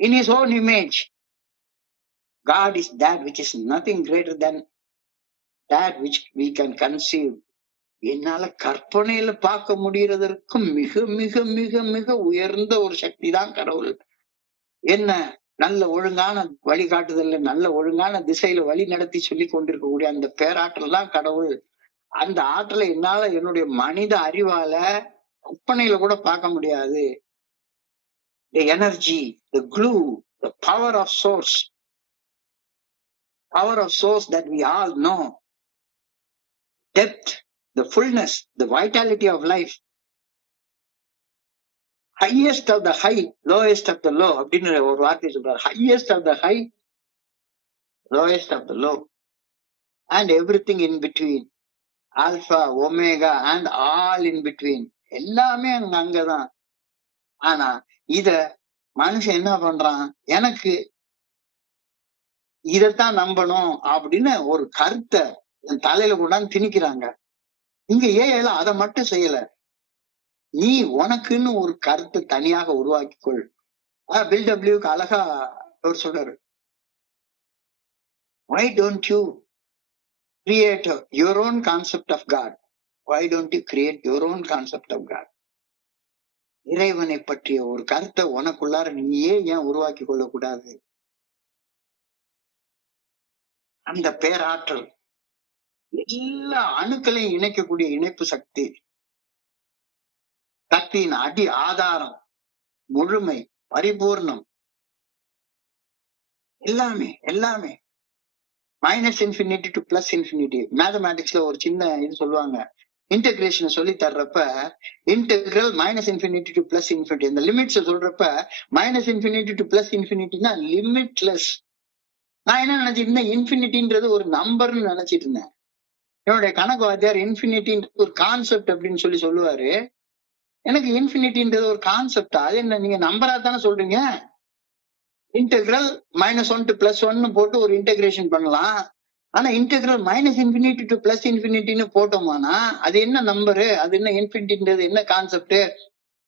in his own image. God is that which is nothing greater than that which we can conceive. என்னால கற்பனையில பார்க்க முடியறதற்கு மிக மிக மிக மிக உயர்ந்த ஒரு சக்தி தான் கடவுள். என்ன நல்ல ஒழுங்கான வழிகாட்டுதல்ல நல்ல ஒழுங்கான திசையில வழி நடத்தி சொல்லி கொண்டிருக்கக்கூடிய அந்த பேராற்றல் தான் கடவுள். அந்த ஆற்றலை என்னால என்னுடைய மனித அறிவால கற்பனையில கூட பார்க்க முடியாது. The energy, the glue, the power of source that we all know, depth, the fullness, the vitality of life, highest of the high, lowest of the low அப்படின்னு ஒரு வார்த்தை சொல்றாரு. highest of the high, lowest of the low, and everything in between, alpha, omega, and all in between. எல்லாமே அங்கதான். ஆனா இத மனுஷன் என்ன பண்றான், எனக்கு இதத்தான் நம்பணும் அப்படின்னு ஒரு கருத்தை என் தலையில கொண்டாந்து திணிக்கிறாங்க. இங்க ஏன் அதை மட்டும் செய்யல, நீ உனக்குன்னு ஒரு கருத்தை தனியாக உருவாக்கிக்கொள். பில் டபிள்யூக்கு அழகா அவர் சொல்றாரு, why don't you create your own concept of God? Why don't you create your own concept of God? இறைவனை பற்றிய ஒரு கருத்தை உனக்குள்ளார நீயே ஏன் உருவாக்கி கொள்ளக்கூடாது? அந்த பேராற்றல் எல்லா அணுக்களையும் இணைக்கக்கூடிய இணைப்பு சக்தி, சக்தியின் அடி ஆதாரம், முழுமை, பரிபூர்ணம், எல்லாமே எல்லாமே. Minus infinity to plus infinity. மேத்தமேட்டிக்ஸ்ல ஒரு சின்ன இது சொல்லுவாங்க, இன்டகிரேஷன் சொல்லி தர்றப்ப integral minus infinity to plus infinity, இந்த லிமிட்ஸ் சொல்றப்ப மைனஸ் இன்ஃபினிட்டி டு பிளஸ் இன்ஃபினிட்டினா லிமிட்லெஸ். நான் என்ன நினைச்சிட்டு இருந்தேன், இன்ஃபினிட்டின்றது ஒரு நம்பர்னு நினைச்சிட்டு இருந்தேன். என்னுடைய கணக்கு வாத்தியார் இன்ஃபினிட்டின்றது ஒரு கான்செப்ட் அப்படின்னு சொல்லுவாரு. எனக்கு இன்ஃபினிட்டின்றது ஒரு கான்செப்டா? அது என்ன, நீங்க நம்பரா தானே சொல்றீங்க? இன்டெகிரல் -1 to +1 போட்டு ஒரு இன்டெகிரேஷன் பண்ணலாம். ஆனா integral minus infinity to plus இன்ஃபினிட்டின்னு போட்டோமானா அது என்ன நம்பரு, அது என்ன இன்ஃபினிட்டின்றது என்ன கான்செப்ட்?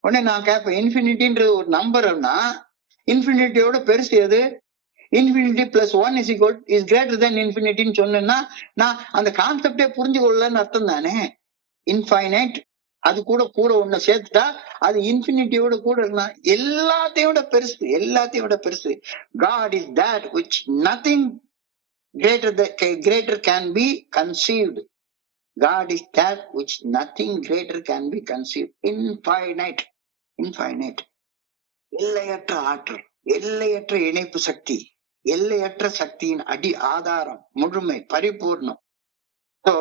உடனே நான் கேட்பேன், இன்ஃபினிட்டின்றது ஒரு நம்பர்னா இன்ஃபினிட்டியோட பெருசு எது? இன்ஃபினிட்டி +1 is greater than இன்ஃபினிட்டின்னு சொன்னா நான் அந்த கான்செப்டே புரிஞ்சு கொள்ளலன்னு அர்த்தம் தானே. இன்ஃபைனைட் அது கூட ஒண்ணு சேர்த்துட்டா அது இன்ஃபினிட்டியோட கூட இருந்தா எல்லாத்தையோட பெருசு, எல்லாத்தையோட பெருசு. God is that which nothing greater can be conceived. God is that which nothing greater can be conceived. Infinite, infinite. எல்லையற்ற ஆற்றல், எல்லையற்ற இணைப்பு சக்தி, எல்லையற்ற சக்தியின் அடி ஆதாரம், முழுமை, பரிபூர்ணம். சோ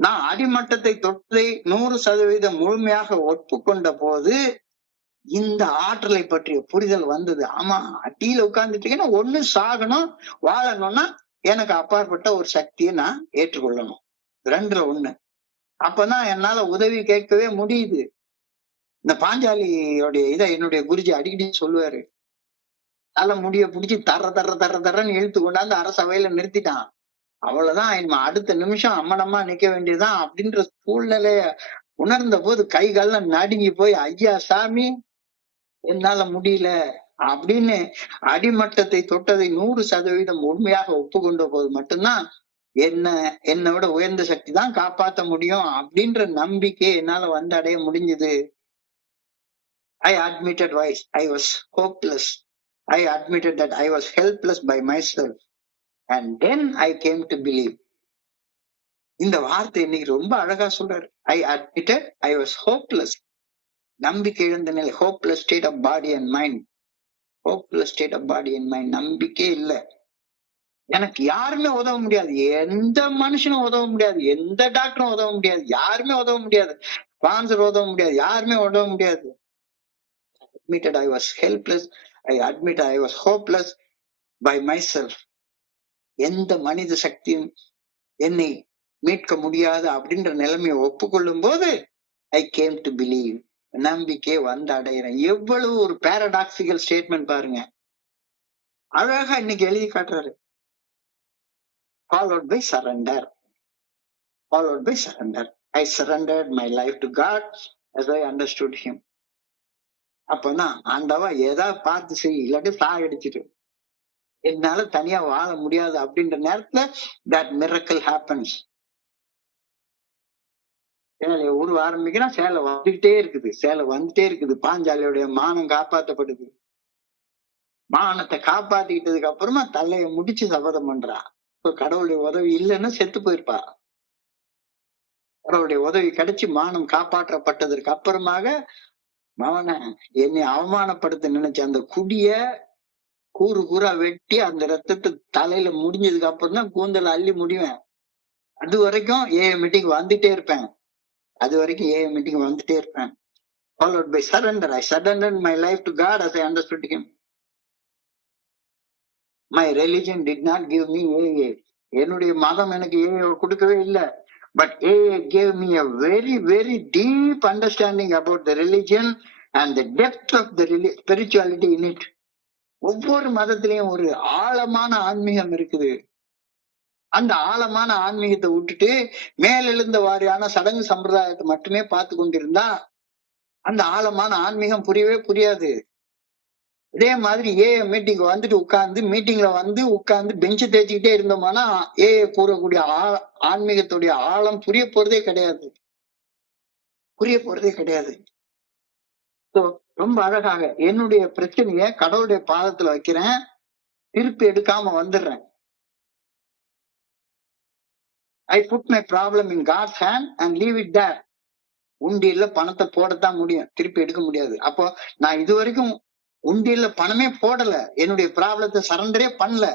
நான் அடிமட்டத்தை தொட்டதை 100% முழுமையாக ஒப்புக்கொண்ட போது இந்த ஆற்றலை பற்றிய புரிதல் வந்தது. ஆமா, அடியில உட்கார்ந்துட்டீங்கன்னா ஒண்ணு சாகணும், வாழணும்னா எனக்கு அப்பாற்பட்ட ஒரு சக்தியை நான் ஏற்றுக்கொள்ளணும். 2ல 1. அப்பதான் என்னால உதவி கேட்கவே முடியுது. இந்த பாஞ்சாலியோடைய இதை என்னுடைய குருஜி அடிக்கடி சொல்லுவாரு, தலை முடிய பிடிச்சி தர்றன்னு இழுத்து கொண்டாந்து அரசவையில நிறுத்திட்டான். அவ்வளவுதான், அடுத்த நிமிஷம் அம்மனம்மா நிக்க வேண்டியதுதான் அப்படின்ற சூழ்நிலைய உணர்ந்த போது கை காலம் நடுங்கி போய், ஐயா சாமி என்னால முடியல அப்படின்னு அடிமட்டத்தை தொட்டதை 100% உண்மையாக ஒப்புக்கொண்ட போது மட்டும்தான் என்னை விட உயர்ந்த சக்தி தான் காப்பாற்ற முடியும் அப்படின்ற நம்பிக்கை என்னால வந்து அடைய முடிஞ்சது. I admitted I was hopeless. I admitted that I was helpless by myself. And then I came to believe. இந்த வார்த்தை இன்னைக்கு ரொம்ப அழகா சொல்றாரு. I admitted I was hopeless. நம்பிக்கை இழந்த நிலை, hopeless state of body and mind. Hopeless state of body and mind. நம்பிக்கை இல்ல, எனக்கு யாருமே உதவ முடியாது, எந்த மனுஷனும் உதவ முடியாது, எந்த டாக்டரும் உதவ முடியாது, யாருமே உதவ முடியாது, ஸ்பான்சர் உதவ முடியாது, யாருமே உதவ முடியாது. Admitted I was helpless. I admitted I was hopeless by myself. எந்த மனித சக்தியும் என்னை மீட்க முடியாது அப்படின்ற நிலைமையை ஒப்புக்கொள்ளும் போது ஐ கேம் டு பிலீவ், நம்பிக்கை வந்து அடைகிறேன். எவ்வளவு ஒரு பாரடாக்சிக்கல் ஸ்டேட்மெண்ட் பாருங்க, அழகா இன்னைக்கு எழுதி காட்டுறாரு. Followed by surrender. Followed by surrender. I surrendered my life to God as I understood him. அப்பதான் ஆண்டவா ஏதாவது பார்த்து செய், இல்லாட்டி சாகடிச்சிட்டு, என்னால தனியா வாழ முடியாது அப்படின்ற நேரத்துல that miracle happens. சேலையை உருவ ஆரம்பிக்கிறான், சேலை வந்துகிட்டே இருக்குது. பாஞ்சாலியோடைய மானம் காப்பாற்றப்படுது. மானத்தை காப்பாத்திக்கிட்டதுக்கு அப்புறமா தலைய முடிச்சு சபதம் பண்றா. கடவுளுடைய உதவி இல்லைன்னா செத்து போயிருப்பா. கடவுளுடைய உதவி கிடைச்சு மானம் காப்பாற்றப்பட்டதற்கு அப்புறமாக மவன என்னை அவமானப்படுத்த நினைச்ச அந்த குடிய கூறா வெட்டி அந்த ரத்தத்தை தலையில முடிஞ்சதுக்கு அப்புறம் தான் கூந்தல் அள்ளி முடிவேன். அது வரைக்கும் மீட்டிங் வந்துட்டே இருப்பேன். Followed by surrender. I surrendered my life to God as I understood him. My religion did not give me AA. என்னுடைய மதம் எனக்கு AA கொடுக்கவே இல்லை. But AA gave me a very very deep understanding about the religion and the depth of the spirituality in it. ஒவ்வொரு மதத்திலையும் ஒரு ஆழமான ஆன்மீகம் இருக்குது. அந்த ஆழமான ஆன்மீகத்தை விட்டுட்டு மேலெழுந்த வாரியான சடங்கு சம்பிரதாயத்தை மட்டுமே பார்த்து கொண்டிருந்தா அந்த ஆழமான ஆன்மீகம் புரியவே புரியாது. இதே மாதிரி மீட்டிங் வந்துட்டு மீட்டிங்ல உட்கார்ந்து பெஞ்சு தேய்ச்சிக்கிட்டே இருந்தோம்னா கூறக்கூடிய ஆன்மீகத்துடைய ஆழம் புரிய போறதே கிடையாது. ரொம்ப அழகாக என்னுடைய பிரச்சனைய கடவுளுடைய பாதத்துல வைக்கிறேன், திருப்பி எடுக்காம வந்துடுறேன். I put my problem in God's hand and leave it there. உண்டியல்ல பணத்தை போடத்தான் முடியும், திருப்பி எடுக்க முடியாது. அப்போ நான் இது வரைக்கும் உண்டியல்ல பணமே போடல, என்னுடைய ப்ராப்ளத்தை சரண்டரே பண்ணல.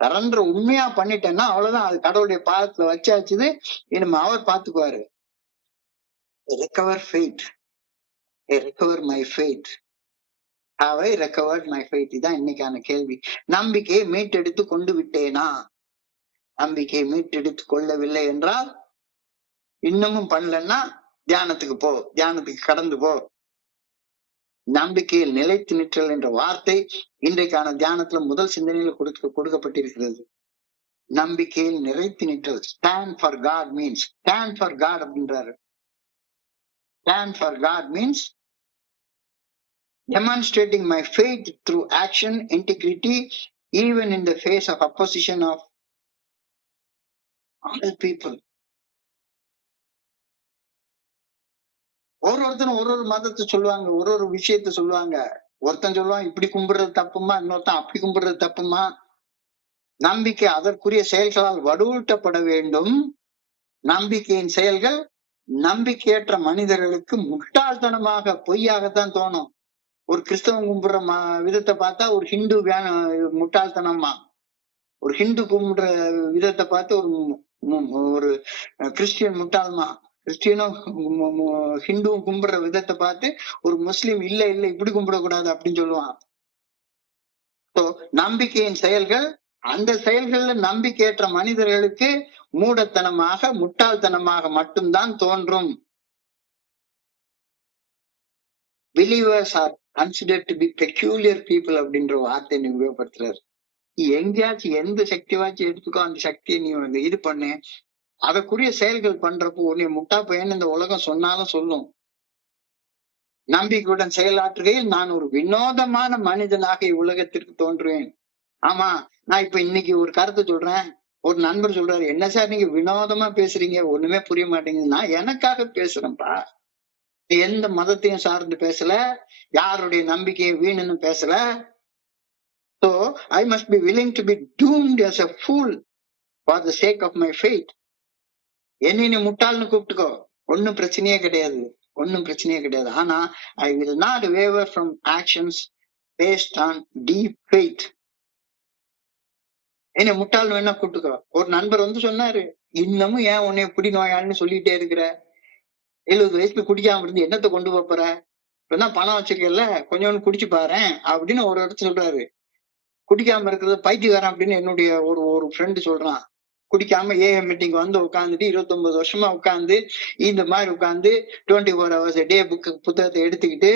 சரண்டர் உண்மையா பண்ணிட்டேன்னா அவ்வளவுதான், அது கடவுளுடைய பாதத்துல வச்சாச்சுது, இனிமே அவர் பாத்துக்குவாரு. recover faith. recover my faith. Have I recovered my faith? இதான் இன்னைக்கான கேள்வி. நம்பிக்கையை மீட்டெடுத்து கொண்டு விட்டேனா? நம்பிக்கையை மீட்டெடுத்து கொள்ளவில்லை என்றால் இன்னமும் பண்ணலன்னா தியானத்துக்கு போ, தியானத்துக்கு கடந்து போ. நம்பிக்கையில் நிலைத்து நிற்றல் என்ற வார்த்தை இன்றைக்கான தியானத்துல முதல் சிந்தனையில கொடுக்கப்பட்டிருக்கிறது. நம்பிக்கையில் நிறைத்து நிற்றல். Stand for God means, stand for God அப்படின்றாரு. Stand for God means demonstrating my faith through action, integrity, even in the face of opposition of all people. ஒருத்தரும் ஒரு மதத்தை சொல்லுவாங்க, ஒரு விஷயத்த சொல்லுவாங்க. ஒருத்தன் சொல்லுவான் இப்படி கும்பிடுறது தப்புமா, இன்னொருத்தன் அப்படி கும்பிடுறது தப்புமா. நம்பிக்கை அதற்குரிய செயல்களால் வலுவூட்டப்பட வேண்டும். நம்பிக்கையின் செயல்கள் நம்பிக்கையற்ற மனிதர்களுக்கு முட்டாள்தனமாக பொய்யாகத்தான் தோணும். ஒரு கிறிஸ்தவன் கும்பிடுற விதத்தை பார்த்தா ஒரு ஹிந்து முட்டாள்தனமா, ஒரு ஹிந்து கும்பிடுற விதத்தை பார்த்து ஒரு கிறிஸ்டியன் முட்டாள்மா, கிறிஸ்டியனும் ஹிந்துவும் கும்பிடுற விதத்தை பார்த்து ஒரு முஸ்லீம் இல்ல இப்படி கும்பிடக்கூடாது அப்படின்னு சொல்லுவான். நம்பிக்கையின் செயல்கள், அந்த செயல்கள்ல நம்பிக்கையற்ற மனிதர்களுக்கு மூடத்தனமாக முட்டாள்தனமாக மட்டும்தான் தோன்றும். Believers are considered to be peculiar people அப்படின்ற வார்த்தை நீ உபயோகப்படுத்துறாரு. எங்கேயாச்சும் எந்த சக்தியாச்சும் எடுத்துக்கோ, அந்த சக்தியை நீ இது பண்ணு, அதற்குரிய செயல்கள் பண்றப்போ உன்னை முட்டா பையன் இந்த உலகம் சொன்னாலும் சொல்லும். நம்பிக்கையுடன் செயலாற்றுகையில் நான் ஒரு வினோதமான மனிதனாக இவ்வுலகத்திற்கு தோன்றுவேன். ஆமா, நான் இப்ப இன்னைக்கு ஒரு கருத்தை சொல்றேன், ஒரு நண்பர் சொல்றாரு, என்ன சார் நீங்க வினோதமா பேசுறீங்க, ஒண்ணுமே புரிய மாட்டேங்குது. நான் எனக்காக பேசுறேன்ப்பா, எந்த மதத்தையும் சார்ந்து பேசல, யாருடைய நம்பிக்கையை வீணுன்னு பேசல. So I must be willing to be doomed as a fool for the sake of my faith. என்ன நீ முட்டாள்னு கூப்பிட்டுக்கோ, ஒன்னும் பிரச்சனையே கிடையாது. ஆனா I will not waver from actions based on deep faith. என்ன முட்டாள்னு வேணா கூப்பிட்டுக்கோ. ஒரு நண்பர் சொன்னாரு, இன்னமும் ஏன் உன்னை குடி நோயாளின்னு சொல்லிட்டே இருக்கிற, 70 வயசுல குடிக்காம இருந்து என்னத்தை கொண்டு போற, இப்பதான் பணம் வச்சிருக்கல, கொஞ்சம் குடிச்சு பாரு அப்படின்னு ஒரு இடத்துல சொல்றாரு. குடிக்காம இருக்கிறது பைத்தியக்காரன் அப்படின்னு என்னுடைய ஒரு ஃப்ரெண்டு சொல்றான். குடிக்காம மீட்டிங் உட்காந்துட்டு 29 வருஷமா உட்காந்து இந்த மாதிரி உட்காந்து 24 hours a day புத்தகத்தை எடுத்துக்கிட்டு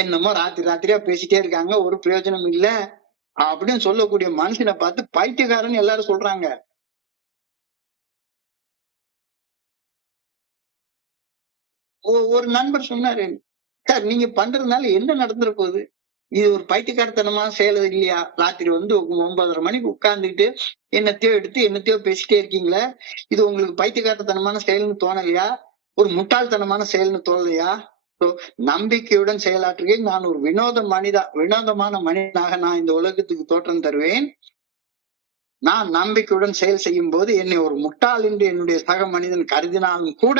என்னமோ ராத்திரியா பேசிட்டே இருக்காங்க, ஒரு பிரயோஜனம் இல்ல அப்படின்னு சொல்லக்கூடிய மனுஷனை பார்த்து பைத்தியக்காரன் எல்லாரும் சொல்றாங்க. ஒரு நண்பர் சொன்னாரு, சார் நீங்க பண்றதுனால என்ன நடந்துற போகுது, இது ஒரு பைத்தியக்காரத்தனமா செயல் இல்லையா, ராத்திரி 9:30 மணிக்கு உட்கார்ந்துட்டு என்னத்தையோ பேசிட்டே இருக்கீங்களே, இது உங்களுக்கு பைத்தியக்காரத்தனமான செயல்னு தோணலையா, ஒரு முட்டாள்தனமான செயல்னு தோணலையா? நம்பிக்கையுடன் செயலாற்றுகிறேன், நான் ஒரு வினோதமான மனிதனாக நான் இந்த உலகத்துக்கு தோற்றம் தருவேன். நான் நம்பிக்கையுடன் செயல் செய்யும் போது என்னை ஒரு முட்டாள் என்று என்னுடைய சக மனிதன் கருதினாலும் கூட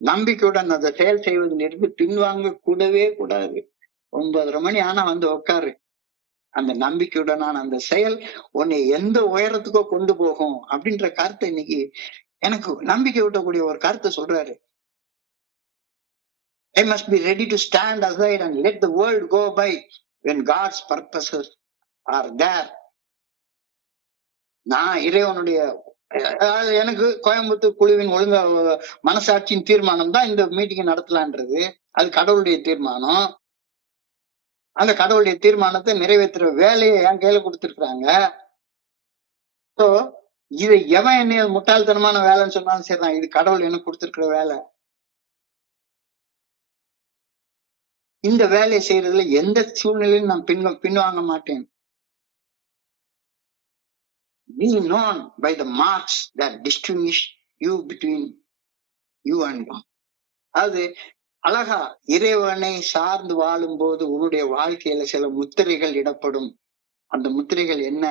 நம்பிக்கையுடன் அதை செயல் செய்வதிலிருந்து பின்வாங்க கூடவே கூடாது. 9:30 மணி ஆனா உட்காரு. அந்த நம்பிக்கையுடனான அந்த செயல் உன்னை எந்த உயரத்துக்கோ கொண்டு போகும் அப்படின்ற கருத்தை இன்னைக்கு எனக்கு நம்பிக்கை ஊட்டக்கூடிய ஒரு கருத்தை சொல்றாரு. I must be ready to stand aside and let the world go by when God's purposes are there. நான் இறைவனுடைய அதாவது எனக்கு கோயம்புத்தூர் குழுவின் ஒழுங்க மனசாட்சியின் தீர்மானம் தான் இந்த மீட்டிங் நடத்தலான்றது. அது கடவுளுடைய தீர்மானம். அந்த கடவுளுடைய தீர்மானத்தை நிறைவேற்றுற வேலையை என் கையில கொடுத்துருக்காங்க. சோ இது எவன் என்ன முட்டாள்தனமான வேலைன்னு சொன்னாலும் சரிதான், இது கடவுள் எனக்கு கொடுத்திருக்கிற வேலை. இந்த வேலையை செய்யறதுல எந்த சூழ்நிலையும் நான் பின்வாங்க மாட்டேன். Be known by the marks that distinguish you between you and God. அது அழகா இறைவனை சார்ந்து வாழும் போது உன்னுடைய வாழ்க்கையில சில முத்திரைகள் இடப்படும். அந்த முத்திரைகள் என்ன?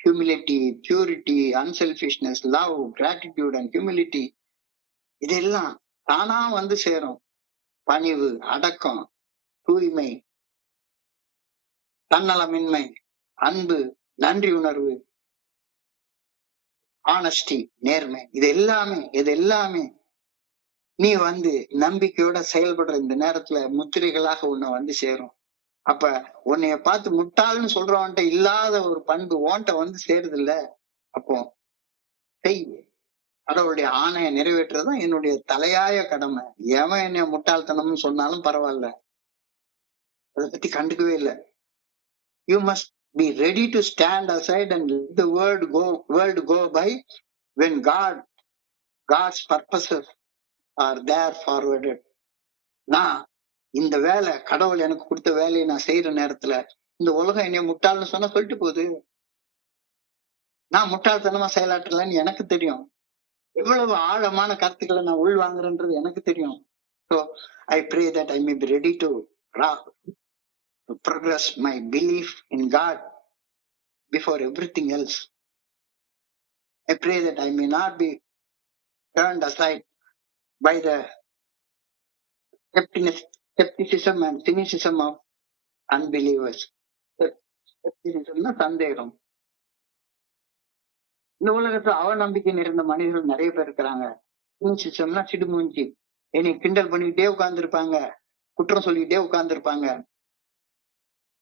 Humility, purity, unselfishness, love, gratitude and humility. இதெல்லாம் தானா வந்து சேரும். பணிவு, அடக்கம், தூய்மை, தன்னலமின்மை, அன்பு, நன்றி உணர்வு, ஆனஸ்டி, நேர்மை. இது எல்லாமே நீ வந்து நம்பிக்கையோட செயல்படுற இந்த நேரத்துல முத்திரைகளாக உன்னை வந்து சேரும். அப்ப உன்னைய பார்த்து முட்டாள்னு சொல்றவன்ட்ட இல்லாத ஒரு பண்பு ஓன்ட்ட வந்து சேருது இல்ல. அப்போ செய். கடவுளுடைய ஆணையை நிறைவேற்றுறதுதான் என்னுடைய தலையாய கடமை. எவன் என்னைய முட்டாள்தனம்னு சொன்னாலும் பரவாயில்ல, அதை பத்தி கண்டுக்கவே இல்லை. You must be ready to stand aside and let the world go by when God's purposes are there forwarded. நான் இந்த வேலை, கடவுள் எனக்கு கொடுத்த வேலையை நான் செய்யற நேரத்துல இந்த உலகம் என்னைய முட்டாள்னு சொன்னா சொல்லிட்டு போகுது. நான் முட்டாள்தனமா செயலாற்றலன்னு எனக்கு தெரியும். எவ்வளவு ஆழமான கருத்துக்களை நான் உள் வாங்குறேன்றது எனக்கு தெரியும். So I pray that I may be ready to progress my belief in God before everything else. I pray that I may not be turned aside by the skepticism and cynicism of unbelievers. skepticism சந்தேகம். இந்த உலகத்துல அவநம்பிக்கை நிறைந்த மனிதர்கள் நிறைய பேர் இருக்கிறாங்க. cynicismனா சிடுமூஞ்சி, என்னை கிண்டல் பண்ணிக்கிட்டே உட்கார்ந்து இருப்பாங்க, குற்றம் சொல்லிக்கிட்டே உட்கார்ந்து இருப்பாங்க.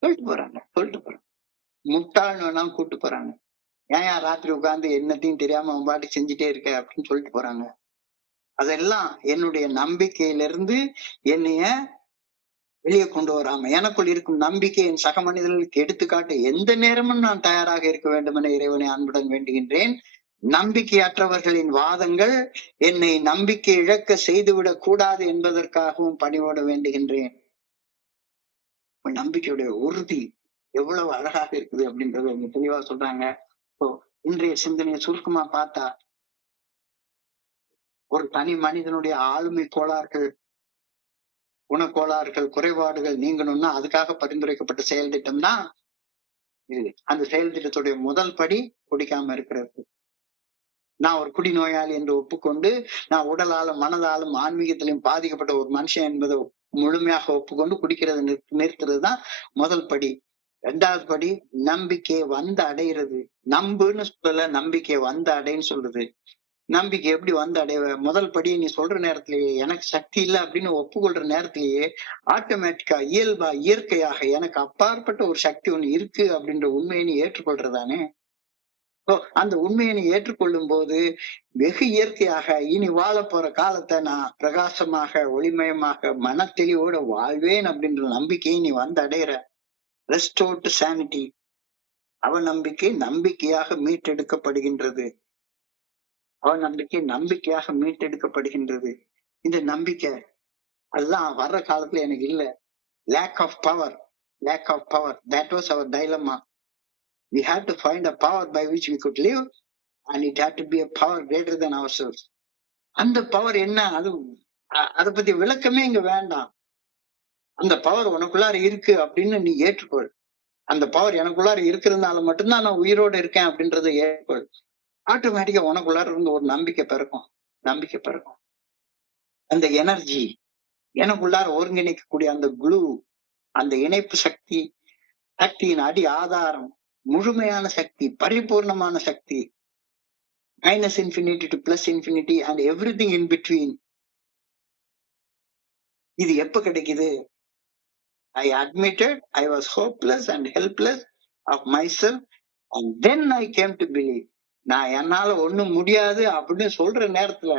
சொல்லிட்டு போறாங்க. முட்டாள்னு வேணாலும் கூப்பிட்டு போறாங்க. ஏன் ராத்திரி உட்கார்ந்து என்னத்தையும் தெரியாம அவன் பாட்டு செஞ்சுட்டே இருக்க அப்படின்னு சொல்லிட்டு போறாங்க. அதெல்லாம் என்னுடைய நம்பிக்கையிலிருந்து என்னைய வெளியே கொண்டு வராம, எனக்குள் இருக்கும் நம்பிக்கை என் சக மனிதர்களுக்கு எடுத்துக்காட்ட எந்த நேரமும் நான் தயாராக இருக்க வேண்டும் என இறைவனை அன்புடன் வேண்டுகின்றேன். நம்பிக்கையற்றவர்களின் வாதங்கள் என்னை நம்பிக்கை இழக்க செய்துவிடக் கூடாது என்பதற்காகவும் பணிவோட வேண்டுகின்றேன். நம்பிக்கையுடைய உறுதி எவ்வளவு அழகாக இருக்குது அப்படின்றது அவங்க தெளிவா சொல்றாங்க. இன்றைய சிந்தனையை சுருக்கமா பார்த்தா, ஒரு தனி மனிதனுடைய ஆளுமை கோளாறுகள், குணக்கோளாறுகள், குறைபாடுகள் நீங்கணும்னா அதுக்காக பரிந்துரைக்கப்பட்ட செயல் திட்டம் தான் இது. அந்த செயல் திட்டத்துடைய முதல் படி குடிக்காம இருக்கிறது. நான் ஒரு குடிநோயாளி என்று ஒப்புக்கொண்டு, நான் உடலாலும் மனதாலும் ஆன்மீகத்திலையும் பாதிக்கப்பட்ட ஒரு மனுஷன் என்பதை முழுமையாக ஒப்புக்கொண்டு குடிக்கிறது நிறுத்துறது தான் முதல் படி. 2வது படி நம்பிக்கையை வந்து அடைகிறது. நம்புன்னு சொல்லல, நம்பிக்கையை வந்து அடைன்னு சொல்றது. நம்பிக்கை எப்படி வந்து அடைவ? முதல் படியை நீ சொல்ற நேரத்திலேயே எனக்கு சக்தி இல்லை அப்படின்னு ஒப்புக்கொள்ற நேரத்திலேயே ஆட்டோமேட்டிக்கா, இயல்பா, இயற்கையாக எனக்கு அப்பாற்பட்ட ஒரு சக்தி ஒண்ணு இருக்கு அப்படின்ற உண்மையை நீ ஏற்றுக்கொள்றதானே. அந்த உண்மையை நீ ஏற்றுக்கொள்ளும் போது வெகு இயற்கையாக இனி வாழ போற காலத்தை நான் பிரகாசமாக, ஒளிமயமாக, மன தெளிவோட வாழ்வேன் அப்படின்ற நம்பிக்கையை நீ வந்து அடையிற. Restored sanity. அவநம்பிக்கை நம்பிக்கையாக மீட்டெடுக்கப்படுகின்றது. நம்பிக்கையாக மீட்டெடுக்கப்படுகின்றது. இந்த நம்பிக்கை அதெல்லாம் வர்ற காலத்துல எனக்கு இல்ல. Lack of power. That was our dilemma. We had to find a power by which we could live, and it had to be a power greater than ourselves. அந்த பவர் என்ன? அதை பத்தி விளக்கமே இங்க வேண்டாம். அந்த பவர் உனக்குள்ளார இருக்கு அப்படின்னு நீ ஏற்றுக்கொள். அந்த பவர் எனக்குள்ளார இருக்கிறதுனால மட்டும்தான் நான் உயிரோடு இருக்கேன் அப்படின்றத ஏற்றுக்கொள். ஆட்டோமேட்டிக்கா உனக்குள்ளார இருந்து ஒரு நம்பிக்கை பிறக்கும். அந்த எனர்ஜி எனக்குள்ளார ஒருங்கிணைக்கக்கூடிய அந்த குளூ, அந்த இணைப்பு சக்தி, சக்தியின் அடி ஆதாரம், முழுமையான சக்தி, பரிபூர்ணமான சக்தி, -infinity to +infinity and everything in between. இது எப்ப கிடைக்குது? I admitted I was hopeless and helpless of myself, and then I came to believe. நான் என்னால ஒண்ணும் முடியாது அப்படின்னு சொல்ற நேரத்துல,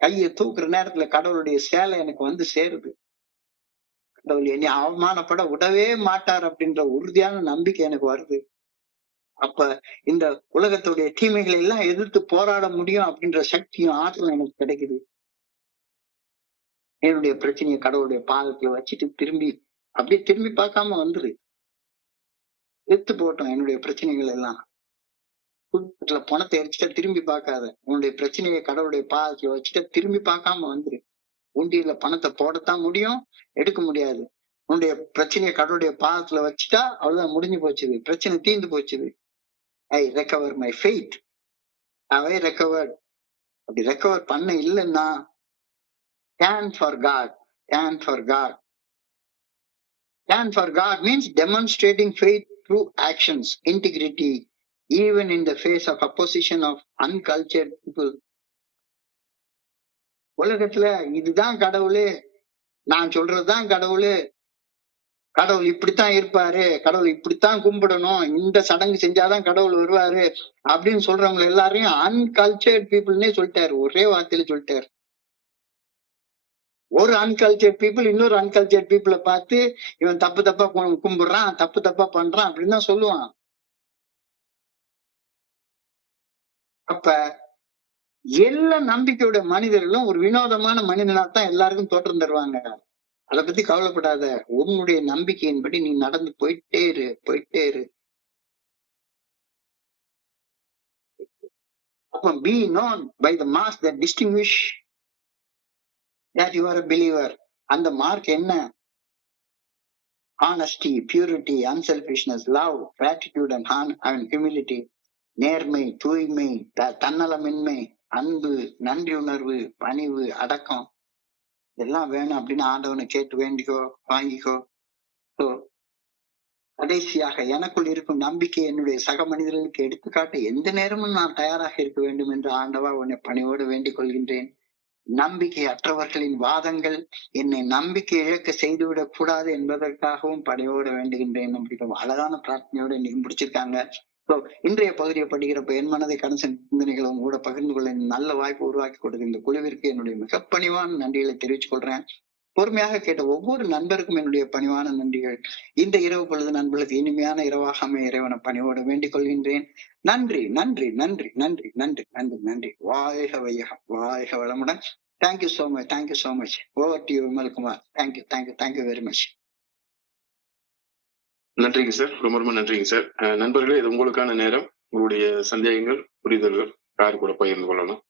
கையை தூக்குற நேரத்துல கடவுளுடைய சேலை எனக்கு வந்து சேருது. கடவுள் என்னை அவமானப்பட விடவே மாட்டார் அப்படின்ற உறுதியான நம்பிக்கை எனக்கு வருது. அப்ப இந்த உலகத்துடைய தீமைகளை எல்லாம் எதிர்த்து போராட முடியும் அப்படின்ற சக்தியும் ஆற்றலும் எனக்கு கிடைக்குது. என்னுடைய பிரச்சனையை கடவுளுடைய பாதத்துல வச்சுட்டு அப்படியே திரும்பி பார்க்காம வந்துரு. எடுத்து போட்டோம் என்னுடைய பிரச்சனைகள் எல்லாம். குடும்பத்துல பணத்தை எரிச்சுட்டா திரும்பி பார்க்காத. உன்னுடைய பிரச்சனையை கடவுளுடைய பாதத்துல வச்சுட்டா திரும்பி பார்க்காம வந்துரு. உண்டியல்ல பணத்தை போடத்தான் முடியும், எடுக்க முடியாது. உன்னுடைய பிரச்சனையை கடவுளுடைய பாதத்துல வச்சுட்டா அவ்வளவுதான், முடிஞ்சு போச்சுது. பிரச்சனை தீர்ந்து போச்சுது. I recover my faith. I recovered. அப்படி ரெக்கவர் பண்ண இல்லைன்னா stand for God. Stand for God. Stand for God means demonstrating faith through actions, integrity, even in the face of opposition of uncultured people. உலகத்துல இதுதான் கடவுளு, நான் சொல்றதுதான் கடவுளு, கடவுள் இப்படித்தான் இருப்பாரு, கடவுள் இப்படித்தான் கும்பிடணும், இந்த சடங்கு செஞ்சாதான் கடவுள் வருவாரு அப்படின்னு சொல்றவங்க எல்லாரையும் அன்கல்ச்சர்ட் பீப்புள்னே சொல்லிட்டாரு. ஒரே வார்த்தையில சொல்லிட்டாரு. ஒரு அன்கல்ச்சர்ட் பீப்புள் இன்னொரு அன்கல்ச்சர்ட் பீப்புளை பார்த்து இவன் தப்பு தப்பா கும்பிடுறான், தப்பு தப்பா பண்றான் அப்படின்னு தான் சொல்லுவான். அப்ப எல்லா நம்பிக்கையோட மனிதர்களும் ஒரு வினோதமான மனிதனா தான் எல்லாருக்கும் தோற்றம் தருவாங்க. அதை பத்தி கவலைப்படாத. உன்னுடைய நம்பிக்கையின்படி நீ நடந்து போயிட்டே இரு, போயிட்டே இரு. அப்ப be known by the marks that distinguish that you are a believer. அந்த மார்க் என்ன? honesty, purity, unselfishness, love, gratitude and humility. நேர்மை, தூய்மை, தன்னலமின்மை, அன்பு, நன்றி உணர்வு, பணிவு, அடக்கம், இதெல்லாம் வேணும் அப்படின்னு ஆண்டவனை கேட்டு வேண்டிக்கோ, வாங்கிக்கோ. கடைசியாக எனக்குள் இருக்கும் நம்பிக்கை என்னுடைய சக மனிதர்களுக்கு எடுத்துக்காட்ட எந்த நேரமும் நான் தயாராக இருக்க வேண்டும் என்று ஆண்டவா உன்னை பணிவோடு வேண்டிக் கொள்கின்றேன். நம்பிக்கை அற்றவர்களின் வாதங்கள் என்னை நம்பிக்கை இழக்க செய்துவிடக் கூடாது என்பதற்காகவும் பணிவோடு வேண்டுகின்றேன் அப்படின்ற அழகான பிரார்த்தனையோடு இன்னைக்கு முடிச்சிருக்காங்க. இன்றைய பகுதியை படிக்கிறப்ப என் மனதை கடன் சிந்தனைகளும் கூட பகிர்ந்து கொள்ள நல்ல வாய்ப்பு உருவாக்கி கொடுத்த இந்த குழுவிற்கு என்னுடைய மிக பணிவான நன்றிகளை தெரிவித்துக் கொள்றேன். பொறுமையாக கேட்ட ஒவ்வொரு நண்பருக்கும் என்னுடைய பணிவான நன்றிகள். இந்த இரவு பொழுது நண்பர்களுக்கு இனிமையான இரவாக அமைய இறைவனை பணிவோடு வேண்டிக் கொள்கின்றேன். நன்றி, நன்றி, நன்றி, நன்றி, நன்றி, நன்றி, நன்றி. வாழ்க வையகம், வாழ்க வளமுடன். Thank you so much, thank you so much. Over to you Vimal Kumar. Thank you, thank you, thank you very much. நன்றிங்க சார், ரொம்ப ரொம்ப நன்றிங்க சார். நண்பர்களே, இது உங்களுக்கான நேரம். உங்களுடைய சந்தேகங்கள், புரிதல்கள் யார் கூட பகிர்ந்து கொள்ளலாம்.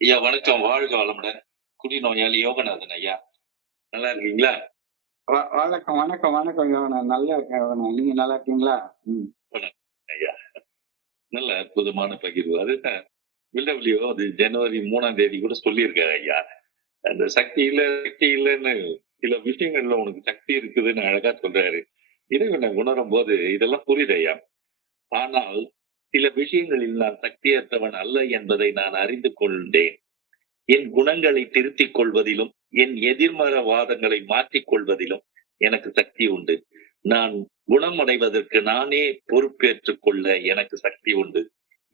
ஐயா வணக்கம், வாழ்க வளமுடன். குடிநோயாளி யோகநாதன் ஐயா, நல்லா இருக்கீங்களா? வணக்கம், வணக்கம், வணக்கம் யோகநாதன். நல்லா இருக்கேன். நீங்க நல்லா இருக்கீங்களா? ஐயா, நல்ல அற்புதமான பகிர்வு. அதுதான் வில்லவிலியோ அது ஜனவரி 3ஆம் தேதி கூட சொல்லியிருக்காரு ஐயா. அந்த சக்தி இல்லைன்னு சில விஷயங்கள்ல உனக்கு சக்தி இருக்குதுன்னு அழகா சொல்றாரு. இறைவனை உணரும் போது இதெல்லாம் புரியுது ஐயா. ஆனால் சில விஷயங்களில் நான் சக்தியற்றவன் அல்ல என்பதை நான் அறிந்து கொண்டேன். என் குணங்களை திருத்திக் கொள்வதிலும் என் எதிர்மறை வாதங்களை மாற்றிக் கொள்வதிலும் எனக்கு சக்தி உண்டு. நான் குணமடைவதற்கு நானே பொறுப்பேற்றுக் கொள்ள எனக்கு சக்தி உண்டு.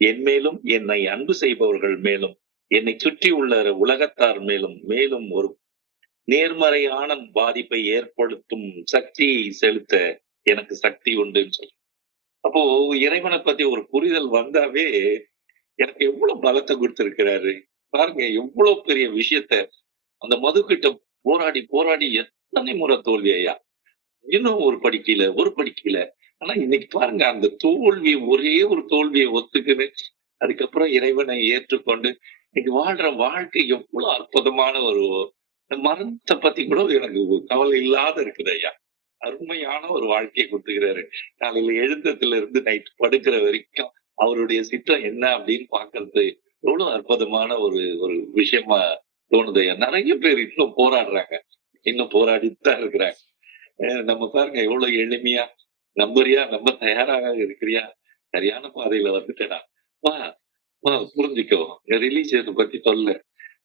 என் மேலும் என்னை அன்பு செய்பவர்கள் மேலும் என்னை சுற்றி உள்ள உலகத்தார் மேலும் மேலும் ஒரு நேர்மறையான பாதிப்பை ஏற்படுத்தும் சக்தியை செலுத்த எனக்கு சக்தி உண்டுன்னு சொல்லி, அப்போ இறைவனை பத்தி ஒரு புரிதல் வந்தாவே எனக்கு எவ்வளவு பலத்தை கொடுத்திருக்கிறாரு பாருங்க. எவ்வளவு பெரிய விஷயத்த அந்த மதுக்கிட்ட போராடி போராடி எத்தனை முறை தோல்வி ஐயா. இன்னும் ஒரு படிக்கல. ஆனா இன்னைக்கு பாருங்க, அந்த தோல்வி, ஒரே ஒரு தோல்வியை ஒத்துக்குன்னு அதுக்கப்புறம் இறைவனை ஏற்றுக்கொண்டு இன்னைக்கு வாழ்ற வாழ்க்கை எவ்வளவு அற்புதமான ஒரு மரணத்தை பத்தி கூட எனக்கு கவலை இல்லாத இருக்குது ஐயா. அருமையான ஒரு வாழ்க்கையை கொடுத்துக்கிறாரு. காலையில எழுந்ததுல இருந்து நைட் படுக்கிற வரைக்கும் அவருடைய சித்தம் என்ன அப்படின்னு பாக்குறது எவ்வளவு அற்புதமான ஒரு ஒரு விஷயமா தோணுது. நிறைய பேர் இன்னும் போராடுறாங்க, இன்னும் போராடித்தான் இருக்கிறாங்க. நம்ம பாருங்க எவ்வளவு எளிமையா, நம்புறியா, நம்ப தயாராக இருக்கிறியா, சரியான பாதையில வந்துட்டேனா, வா வா புரிஞ்சுக்கோ, ரிலீஜியஸ் பத்தி சொல்ல,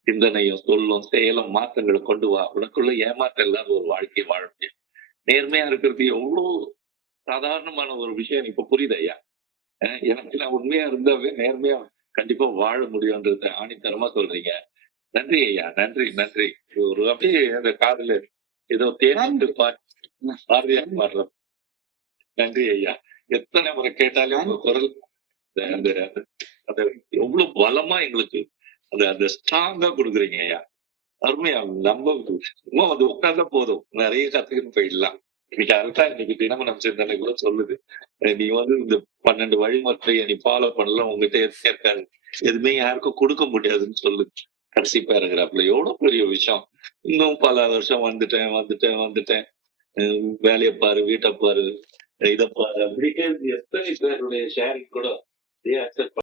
சிந்தனையும் சொல்லும் செயலும் மாற்றங்களை கொண்டு வா. உனக்குள்ள ஏமாற்றம் இல்லாத ஒரு வாழ்க்கையை வாழ முடியும். நேர்மையா இருக்கிறது எவ்வளவு சாதாரணமான ஒரு விஷயம் இப்ப புரியுது ஐயா. எனக்கு நான் உண்மையா இருந்தாவே நேர்மையா கண்டிப்பா வாழ முடியும்ன்றத ஆணித்தரமா சொல்றீங்க. நன்றி ஐயா, நன்றி நன்றி. ஒரு அப்படியே அந்த காதுல ஏதோ தேர்ந்து பாரதியார் பாடுற. நன்றி ஐயா. எத்தனை முறை கேட்டாலும் உங்க குரல் அந்த அந்த எவ்வளவு பலமா எங்களுக்கு அந்த ஸ்ட்ராங்கா கொடுக்குறீங்க ஐயா. அருமையா நம்ம சும்மா வந்து உட்கார்ந்தா போதும், நிறைய கத்துக்கிட்டு போயிடலாம். இன்னைக்கு அதுதான் இன்னைக்கு தினமனம் சிந்தனை கூட சொல்லுது. நீ வந்து இந்த 12 வழிமுறையை நீ ஃபாலோ பண்ணலாம், உங்ககிட்ட இருக்காது, எதுவுமே யாருக்கும் கொடுக்க முடியாதுன்னு சொல்லுது கடைசி பேராகிராஃப்ல. எவ்வளவு பெரிய விஷயம். இன்னும் பல வருஷம் வந்துட்டேன் வேலையை பாரு, வீட்டை பாரு, இதை பாரு, அப்படி எத்தனை பேருடைய ஷேரிங் கூட